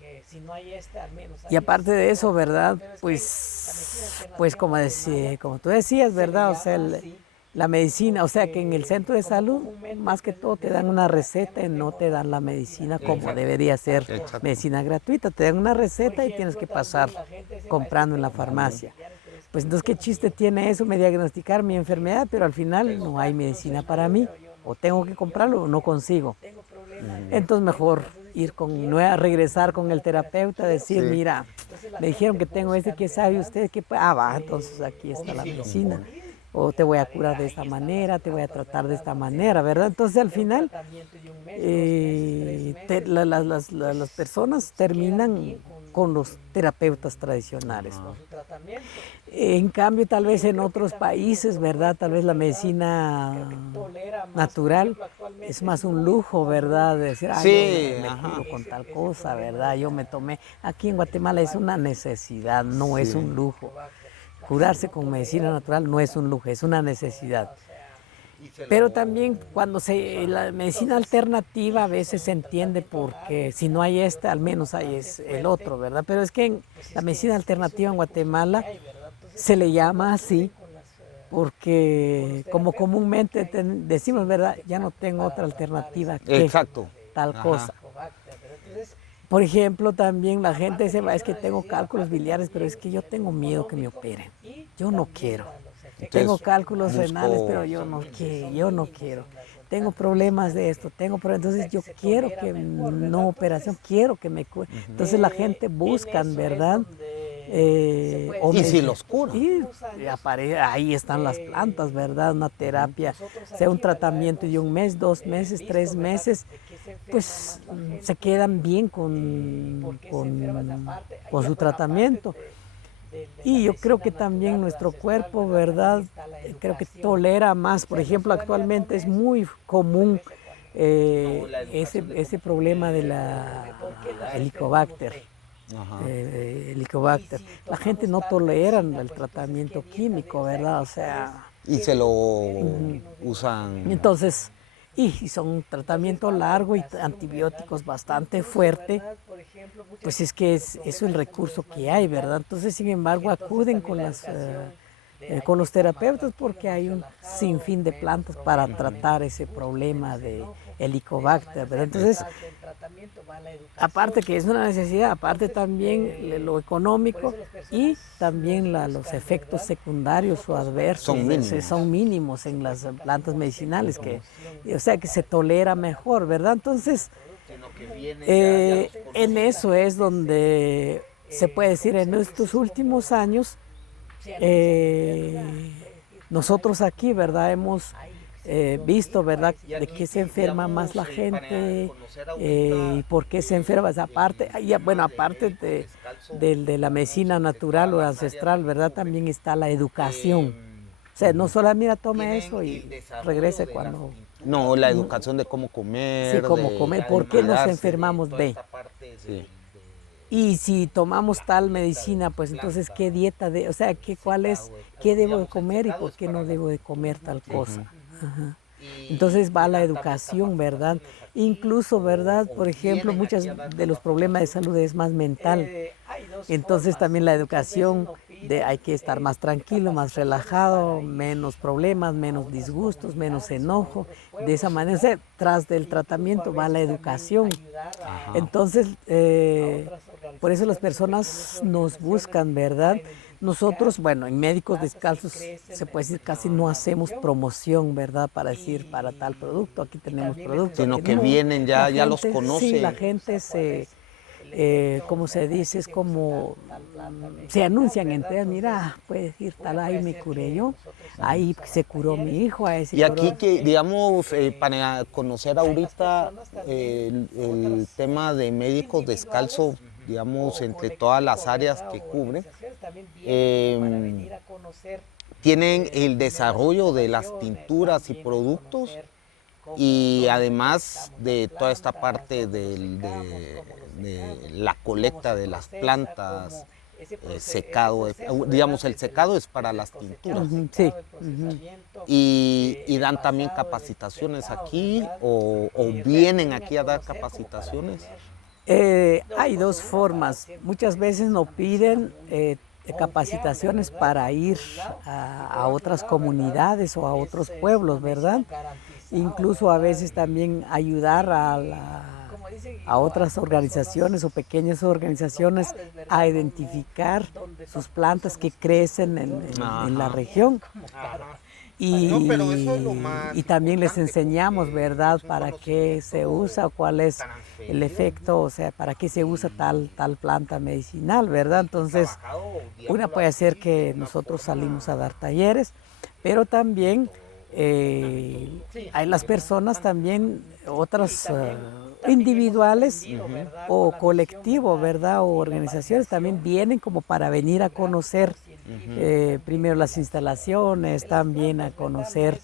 Y aparte de eso, ¿verdad? Pues como tú decías, ¿verdad? O sea, la medicina, o sea que en el centro de salud, más que todo te dan una receta y no te dan la medicina como debería ser medicina gratuita. Te dan una receta y tienes que pasar comprando en la farmacia. Pues entonces, ¿qué chiste tiene eso? Me diagnosticar mi enfermedad, pero al final no hay medicina para mí. O tengo que comprarlo o no consigo. Entonces mejor regresar con el terapeuta, decir, mira, me dijeron que tengo ¿qué sabe usted? Entonces aquí está la medicina. O te voy a curar de esta manera, te voy a tratar de esta manera, ¿verdad? Entonces al final las personas terminan con los terapeutas tradicionales. En cambio, tal vez en otros países, ¿verdad? Tal vez la medicina natural es más un lujo, ¿verdad? De decir, yo me curo con tal cosa, ¿verdad? Yo me tomé. Aquí en Guatemala es una necesidad, no es un lujo. Curarse con medicina natural no es un lujo, es una necesidad. Pero también cuando la medicina alternativa a veces se entiende porque si no hay al menos hay el otro, ¿verdad? Pero es que la medicina alternativa en Guatemala se le llama así porque como comúnmente decimos, ¿verdad? Ya no tengo otra alternativa que tal cosa. Por ejemplo, también la gente dice, es que tengo cálculos biliares, pero es que yo tengo miedo que me operen. Yo no quiero. Tengo cálculos renales, pero yo no quiero. Tengo problemas de esto, entonces yo quiero que no operación, quiero que me cure. Entonces la gente busca, ¿verdad? Y si los cura. Y ahí están las plantas, ¿verdad? Una terapia, sea un tratamiento de 1 mes, 2 meses, 3 meses, pues se quedan bien con su tratamiento. Y yo creo que también nuestro cuerpo, ¿verdad? Creo que tolera más. Por ejemplo, actualmente es muy común ese problema de la Helicobacter. Ajá. Helicobacter. La gente no tolera el tratamiento químico, ¿verdad? O sea, Y se lo usan. entonces, y son un tratamiento largo y antibióticos bastante fuerte, pues es que es el recurso que hay, ¿verdad? Entonces, sin embargo, acuden con los terapeutas porque hay un sinfín de plantas para tratar ese problema de Helicobacter, ¿verdad? Entonces, aparte que es una necesidad, aparte también lo económico y también los efectos secundarios o adversos Son mínimos. en las plantas medicinales, o sea que se tolera mejor, ¿verdad? Entonces, en eso es donde se puede decir en estos últimos años, nosotros aquí, ¿verdad? Hemos visto, ¿verdad?, de qué se enferma más la gente y por qué se enferma. Aparte, bueno, aparte de la medicina natural o ancestral, ¿verdad?, también está la educación. O sea, no solo mira, tome eso y regrese cuando... No, la educación de cómo comer, Sí, cómo comer, por qué nos enfermamos de... Sí. Y si tomamos tal medicina, pues entonces qué dieta o sea, qué debo de comer y por qué no debo de comer tal cosa. Ajá. Entonces va la educación, ¿verdad? Incluso, ¿verdad? Por ejemplo, muchos de los problemas de salud es más mental. Entonces también la educación hay que estar más tranquilo, más relajado, menos problemas, menos disgustos, menos enojo. De esa manera, o sea, tras del tratamiento va la educación. Entonces, por eso las personas nos buscan, ¿verdad? Nosotros, bueno, en Médicos Descalzos se puede decir casi no hacemos promoción, ¿verdad? Para decir para tal producto, aquí tenemos productos. Sino que vienen ya los conocen. Sí, la gente como se dice, es como se anuncian entre ellas, mira, puedes ir tal, ahí me curé yo, ahí se curó mi hijo, ahí se Y curó. aquí que, digamos, para conocer ahorita el tema de Médicos Descalzos, digamos, entre todas las áreas que cubre, tienen el desarrollo de las tinturas y productos y además de toda esta parte de la colecta de las plantas, secado, digamos, el secado es para las tinturas. Sí. Y dan también capacitaciones aquí o vienen aquí a dar capacitaciones. Hay dos formas. Muchas veces nos piden capacitaciones para ir a otras comunidades o a otros pueblos, ¿verdad? Incluso a veces también ayudar a otras organizaciones o pequeñas organizaciones a identificar sus plantas que crecen en la región. Y también les enseñamos, ¿verdad?, para qué se usa, cuál es el efecto, o sea, para qué se usa tal planta medicinal, ¿verdad? Entonces, una puede ser que nosotros salimos a dar talleres, pero también hay las personas también, otras individuales o colectivos, ¿verdad?, o organizaciones también vienen como para venir a conocer primero las instalaciones, también a conocer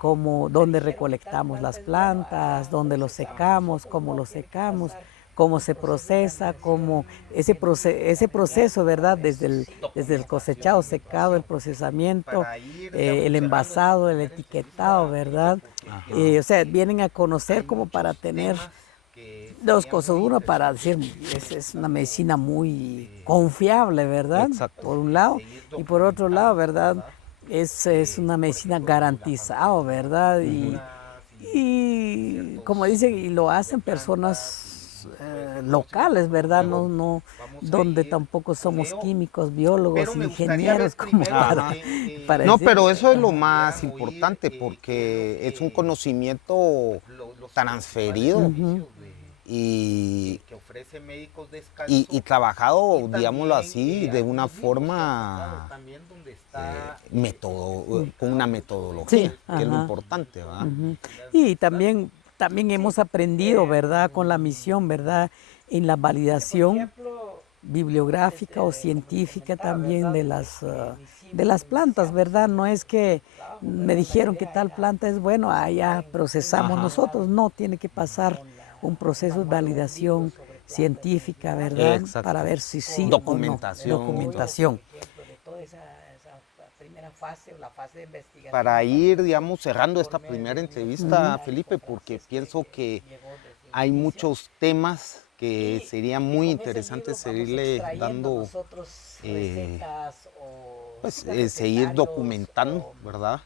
dónde recolectamos las plantas, dónde los secamos, cómo se procesa, ese proceso, ¿verdad? Desde el cosechado, secado, el procesamiento, el envasado, el etiquetado, ¿verdad? O sea, vienen a conocer como para tener dos cosas. Uno, para decir, es una medicina muy confiable, ¿verdad? Exacto. Por un lado. Y por otro lado, ¿verdad? Es una medicina garantizada, ¿verdad? Y como dicen, y lo hacen personas locales, ¿verdad? No, donde tampoco somos químicos, biólogos, ingenieros, como para No, decir. pero eso es lo más importante porque es un conocimiento transferido y trabajado, digámoslo así, de una forma con una metodología, Sí, que es lo ajá. importante, ¿verdad? Y también hemos aprendido, ¿verdad?, con la misión, ¿verdad?, en la validación bibliográfica o científica también de las plantas, ¿verdad? No es que me dijeron que tal planta es bueno, ya procesamos nosotros, no, tiene que pasar un proceso de validación científica, ¿verdad? Exacto. Para ver si sí Documentación. o no. Documentación. Para ir, digamos, cerrando esta primera entrevista, Felipe, porque pienso que hay muchos temas que sería muy interesante seguirle dando, seguir documentando, ¿verdad?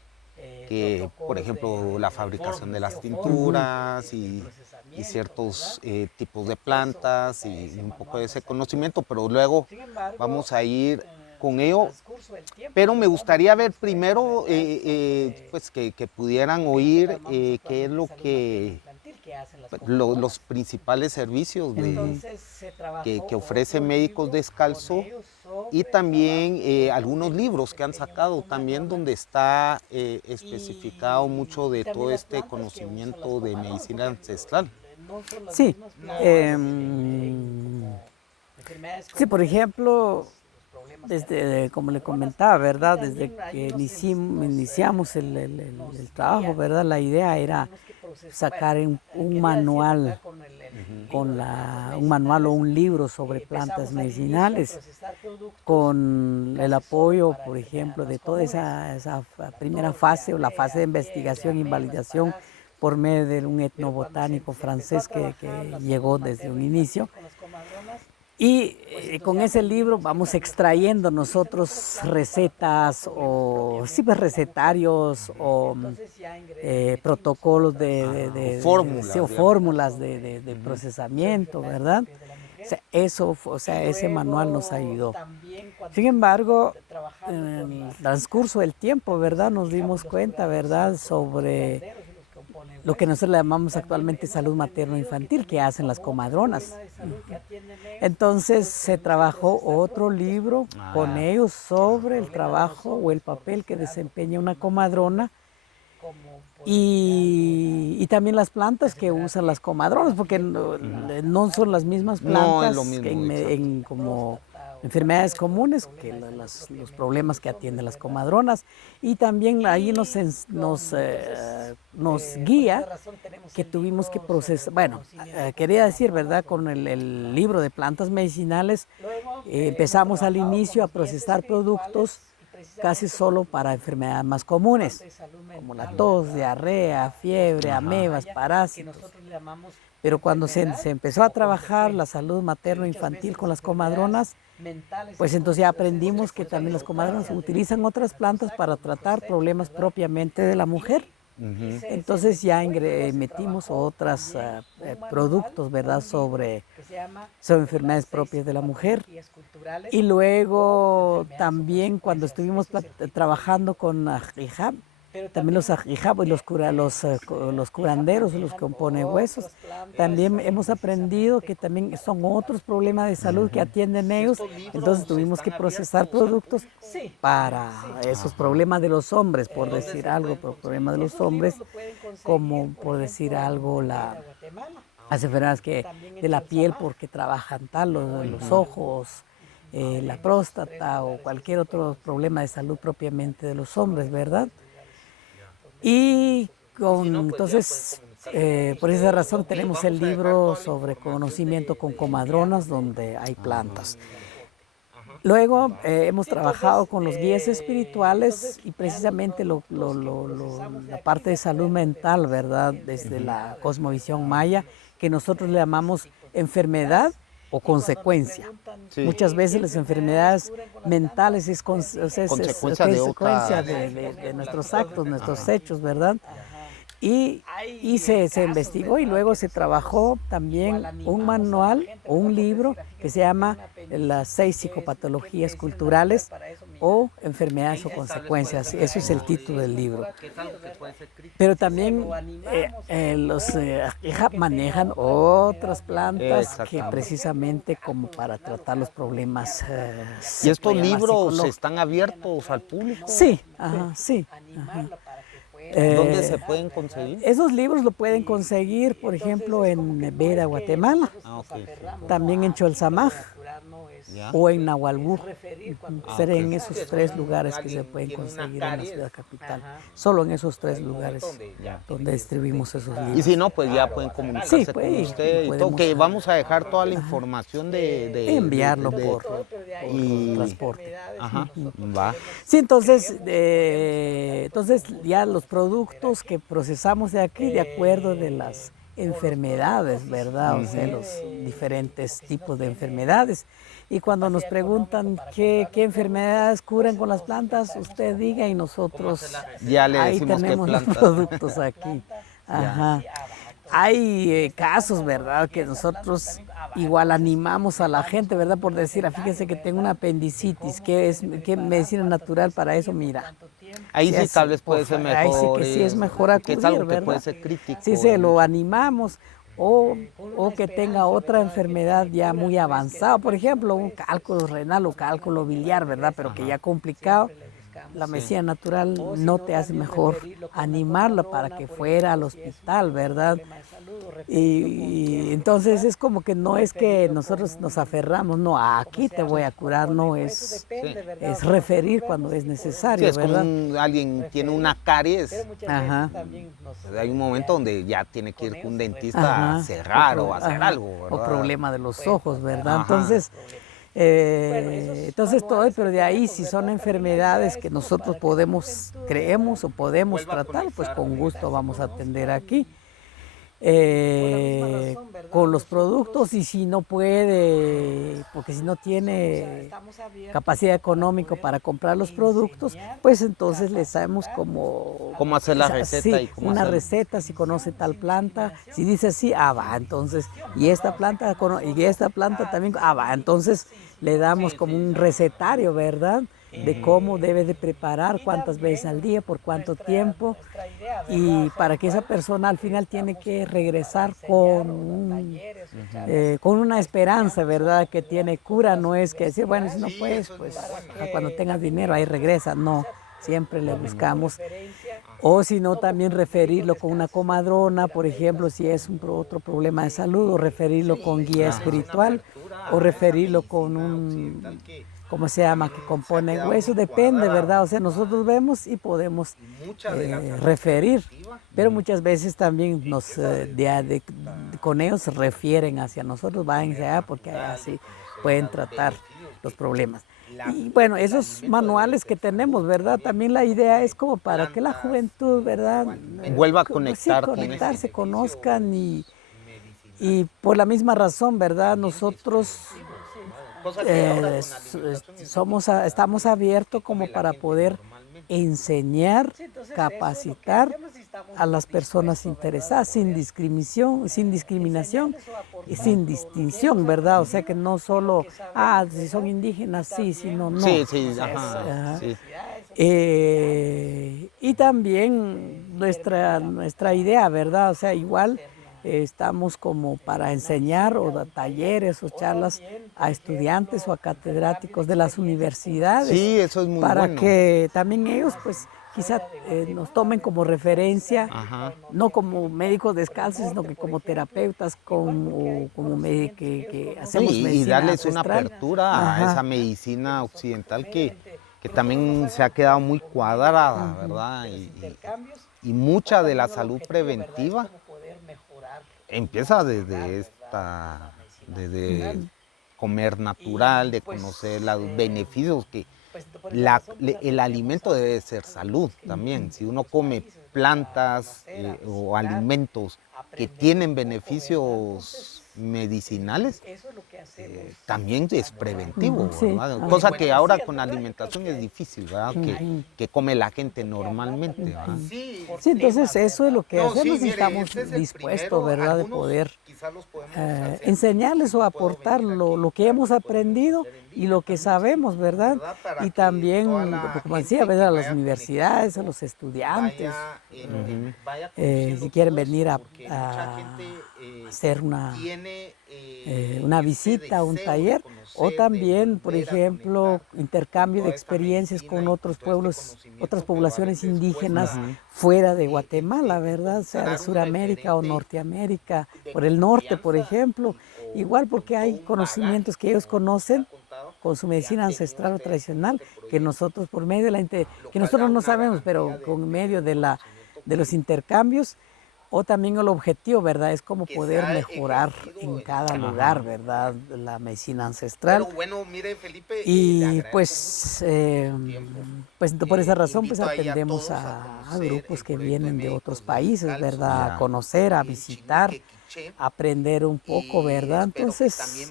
Que, por ejemplo, la fabricación de las tinturas y ciertos tipos de plantas y un poco de ese conocimiento, pero luego vamos a ir con ello. Pero me gustaría ver primero pues que pudieran oír qué es lo que los principales servicios que ofrece Médicos Descalzo y también algunos libros que han sacado también donde está especificado mucho de todo este conocimiento de medicina ancestral. Sí, sí, por ejemplo, desde, como le comentaba, ¿verdad? Desde que iniciamos el trabajo, ¿verdad? La idea era sacar un manual, un manual o un libro sobre plantas medicinales, con el apoyo, por ejemplo, de toda esa primera fase o la fase de investigación y validación por medio de un etnobotánico francés que llegó desde un inicio. Y con ese libro vamos extrayendo nosotros recetas o recetarios o protocolos fórmulas de procesamiento, ¿verdad? O sea, ese manual nos ayudó. Sin embargo, en el transcurso del tiempo, ¿verdad? Nos dimos cuenta, ¿verdad? Sobre lo que nosotros le llamamos actualmente salud materno-infantil, que hacen las comadronas. Entonces se trabajó otro libro con ellos sobre el trabajo o el papel que desempeña una comadrona y también las plantas que usan las comadronas, porque no son las mismas plantas como enfermedades comunes que los problemas que atienden las comadronas. Y también ahí nos guía que tuvimos que procesar, bueno, quería decir, ¿verdad? Con el libro de plantas medicinales empezamos al inicio a procesar productos casi solo para enfermedades más comunes, como la tos, diarrea, fiebre, amebas, parásitos. Pero cuando se empezó a trabajar la salud materno-infantil con las comadronas, pues entonces ya aprendimos que también las comadronas utilizan otras plantas para tratar problemas propiamente de la mujer. Entonces ya metimos otros productos, ¿verdad?, sobre enfermedades propias de la mujer. Y luego también cuando estuvimos trabajando con Ajijab, también los Ajijab y los curanderos, los que componen huesos, también hemos aprendido que también son otros problemas de salud que atienden ellos. Entonces tuvimos que procesar productos para esos problemas de los hombres, por decir algo, problemas de los hombres, como por decir algo las enfermedades de la piel porque trabajan los ojos, la próstata o cualquier otro problema de salud propiamente de los hombres, ¿verdad? Y entonces, por esa razón tenemos el libro sobre conocimiento con comadronas donde hay plantas. Luego hemos trabajado con los guías espirituales y precisamente la parte de salud mental, ¿verdad? Desde la cosmovisión maya, que nosotros le llamamos enfermedad o consecuencia. Sí. Muchas veces las enfermedades mentales es consecuencia de nuestros actos, nuestros hechos, ¿verdad? Y se investigó y luego se trabajó también un manual o un libro que se llama Las 6 psicopatologías culturales o enfermedades o consecuencias. Eso es el título del libro. Pero también los Ajijab manejan otras plantas que precisamente como para tratar los problemas. ¿Y estos libros están abiertos al público? Sí, sí. ¿Dónde se pueden conseguir? Esos libros lo pueden conseguir, por ejemplo, en Vera, Guatemala. También en Cholsamaj. Ya. o en Nahualbur. Ser en ok. esos tres lugares que se pueden conseguir en la ciudad capital. Solo en esos tres lugares donde distribuimos esos Y libros. si no, pues ya pueden comunicarse Sí, con pues, usted y todo, podemos, que vamos a dejar toda la información enviarlo de- por y- transporte. Ajá, va. Sí, entonces ya los productos que procesamos de aquí, de acuerdo de las enfermedades, ¿verdad? O sea, los diferentes tipos de enfermedades. Y cuando nos preguntan qué enfermedades curan con las plantas, usted diga y nosotros Ya le ahí decimos qué tenemos los planta. productos aquí. Ajá. Hay casos, ¿verdad? Que nosotros igual animamos a la gente, ¿verdad? Por decir, fíjese que tengo una apendicitis, ¿qué medicina natural para eso? Mira. Ahí sí es, tal vez puede ser ahí sí mejor, que sí es mejor que es acudir, algo que ¿verdad? puede ser crítico. Sí, se lo animamos. O que tenga otra enfermedad ya muy avanzada, por ejemplo, un cálculo renal o cálculo biliar, ¿verdad? Pero que ya complicado. La medicina natural no te hace mejor animarla para que fuera al hospital, ¿verdad? Y entonces es como que no es que nosotros nos aferramos, no, aquí te voy a curar, no, es referir cuando es Sí, necesario, es como ¿verdad? alguien tiene una caries, Ajá. hay un momento donde ya tiene que ir con un dentista a Ajá. cerrar o hacer Ajá. algo, O ¿verdad? problema de los ojos, ¿verdad? Ajá. Entonces todo, pero de ahí si son enfermedades que nosotros creemos o podemos tratar, pues con gusto vamos a atender aquí. Con los productos, y si no puede, porque si no tiene capacidad económica para comprar los productos, pues entonces le sabemos Cómo hacer la receta sí, y cómo una hacerlo. receta, si conoce tal planta, si dice así, va, entonces, y esta planta también, va, entonces le damos como un recetario, ¿verdad? De cómo debe de preparar, cuántas veces al día, por cuánto tiempo, y para que esa persona al final tiene que regresar con una esperanza, ¿verdad? Que tiene cura, no es que decir, bueno, si no puedes, pues cuando tengas dinero ahí regresa, no, siempre le buscamos. O si no, también referirlo con una comadrona, por ejemplo, si es otro problema de salud, o referirlo con guía espiritual, o referirlo con un, ¿cómo se llama?, que compone huesos, depende, ¿verdad? O sea, nosotros vemos y podemos referir, pero muchas veces también con ellos se refieren hacia nosotros, váyanse allá porque así pueden tratar los problemas. Y bueno, esos manuales que tenemos, ¿verdad? También la idea es como para que la juventud, ¿verdad? Vuelva a Sí, conectar con conectarse, conozcan y por la misma razón, ¿verdad? Nosotros estamos abiertos como para poder enseñar, capacitar a las personas interesadas sin discriminación y sin distinción, ¿verdad? O sea que no solo, si son indígenas, sí, sino no. Sí, sí, O sea, ajá, sí. Y también nuestra idea, ¿verdad? O sea, igual estamos como para enseñar o dar talleres o charlas a estudiantes o a catedráticos de las universidades. Sí, eso es muy para bueno. que también ellos pues quizá nos tomen como referencia, Ajá. no como médicos descalzos, sino que como terapeutas, como que hacemos Sí, y medicina darles una ancestral. apertura a Ajá. esa medicina occidental que también se ha quedado muy cuadrada, ¿verdad? Y mucha de la salud preventiva empieza desde comer natural, de conocer los beneficios que el alimento debe ser salud también. Si uno come plantas o alimentos que tienen beneficios medicinales, también es preventivo, Sí. ¿verdad? Cosa que ahora con la alimentación es difícil, ¿verdad? Que come la gente normalmente, ¿verdad? Sí, entonces eso es lo que hacemos y estamos dispuestos, ¿verdad?, de poder enseñarles o aportar lo que hemos aprendido y lo que sabemos, ¿verdad? Y también, como decía, ¿verdad?, a las universidades, a los estudiantes, si quieren venir a hacer una visita, un taller, o también, por ejemplo, intercambio de experiencias con otros pueblos, otras poblaciones indígenas fuera de Guatemala, ¿verdad? O sea, de Sudamérica o Norteamérica, por el norte, por ejemplo, igual porque hay conocimientos que ellos conocen con su medicina ancestral o tradicional, que nosotros por medio de que nosotros no sabemos, pero con medio de los intercambios, o también el objetivo, ¿verdad? Es como poder mejorar en cada lugar, ¿verdad? La medicina ancestral. Pero bueno, mire, Felipe, Y pues por esa razón pues atendemos a grupos que vienen de otros países, ¿verdad? A conocer, a visitar, a aprender un poco, ¿verdad? Entonces,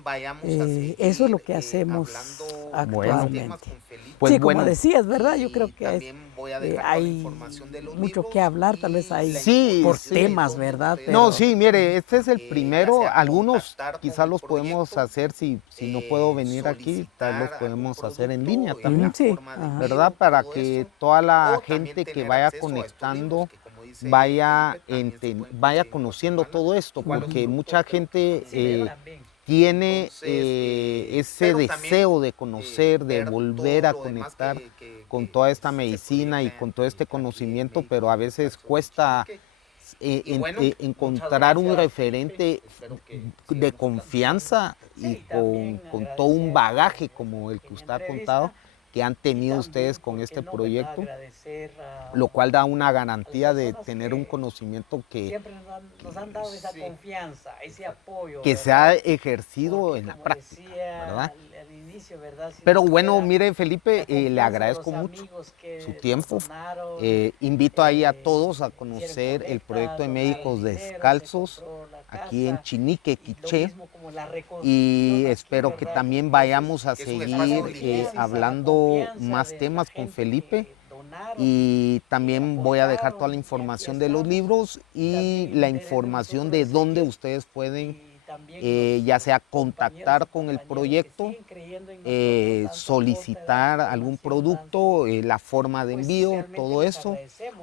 eso es lo que hacemos actualmente. Pues Sí, como bueno. decías, ¿verdad? Yo creo que hay mucho que hablar, tal vez hay Sí, por sí. temas, ¿verdad? No, sí, mire, este es el primero. Algunos quizás los podemos hacer, si no puedo venir aquí, tal vez los podemos hacer en línea también, Sí, ajá. ¿verdad? Para que toda la gente que vaya conectando vaya conociendo todo esto, porque mucha gente tiene ese deseo de conocer, de volver a conectar con toda esta medicina y con todo este conocimiento, pero a veces cuesta encontrar un referente de confianza y con todo un bagaje como el que usted ha contado, que han tenido ustedes con este proyecto, lo cual da una garantía de tener un conocimiento Siempre nos han dado esa confianza, ese apoyo. que se ha ejercido en la práctica, ¿verdad? Pero bueno, mire, Felipe, le agradezco mucho su tiempo. Invito ahí a todos a conocer el proyecto de Médicos Descalzos aquí en Chinique, Quiché, y espero que también vayamos a seguir hablando más temas con Felipe. Y también voy a dejar toda la información de los libros y la información de dónde ustedes pueden ya sea contactar con el proyecto, solicitar algún producto, la forma de envío, todo eso,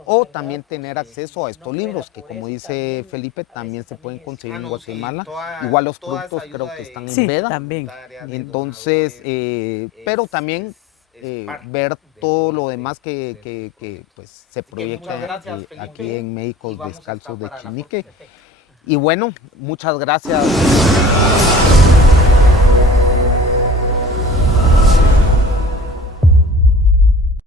o también tener acceso a estos libros que, como dice Felipe, también se pueden conseguir en Guatemala. Igual los productos creo que están en Veda. También. Entonces, pero también ver todo lo demás que pues, se proyecta aquí en Médicos Descalzos de Chinique. Y bueno, muchas gracias.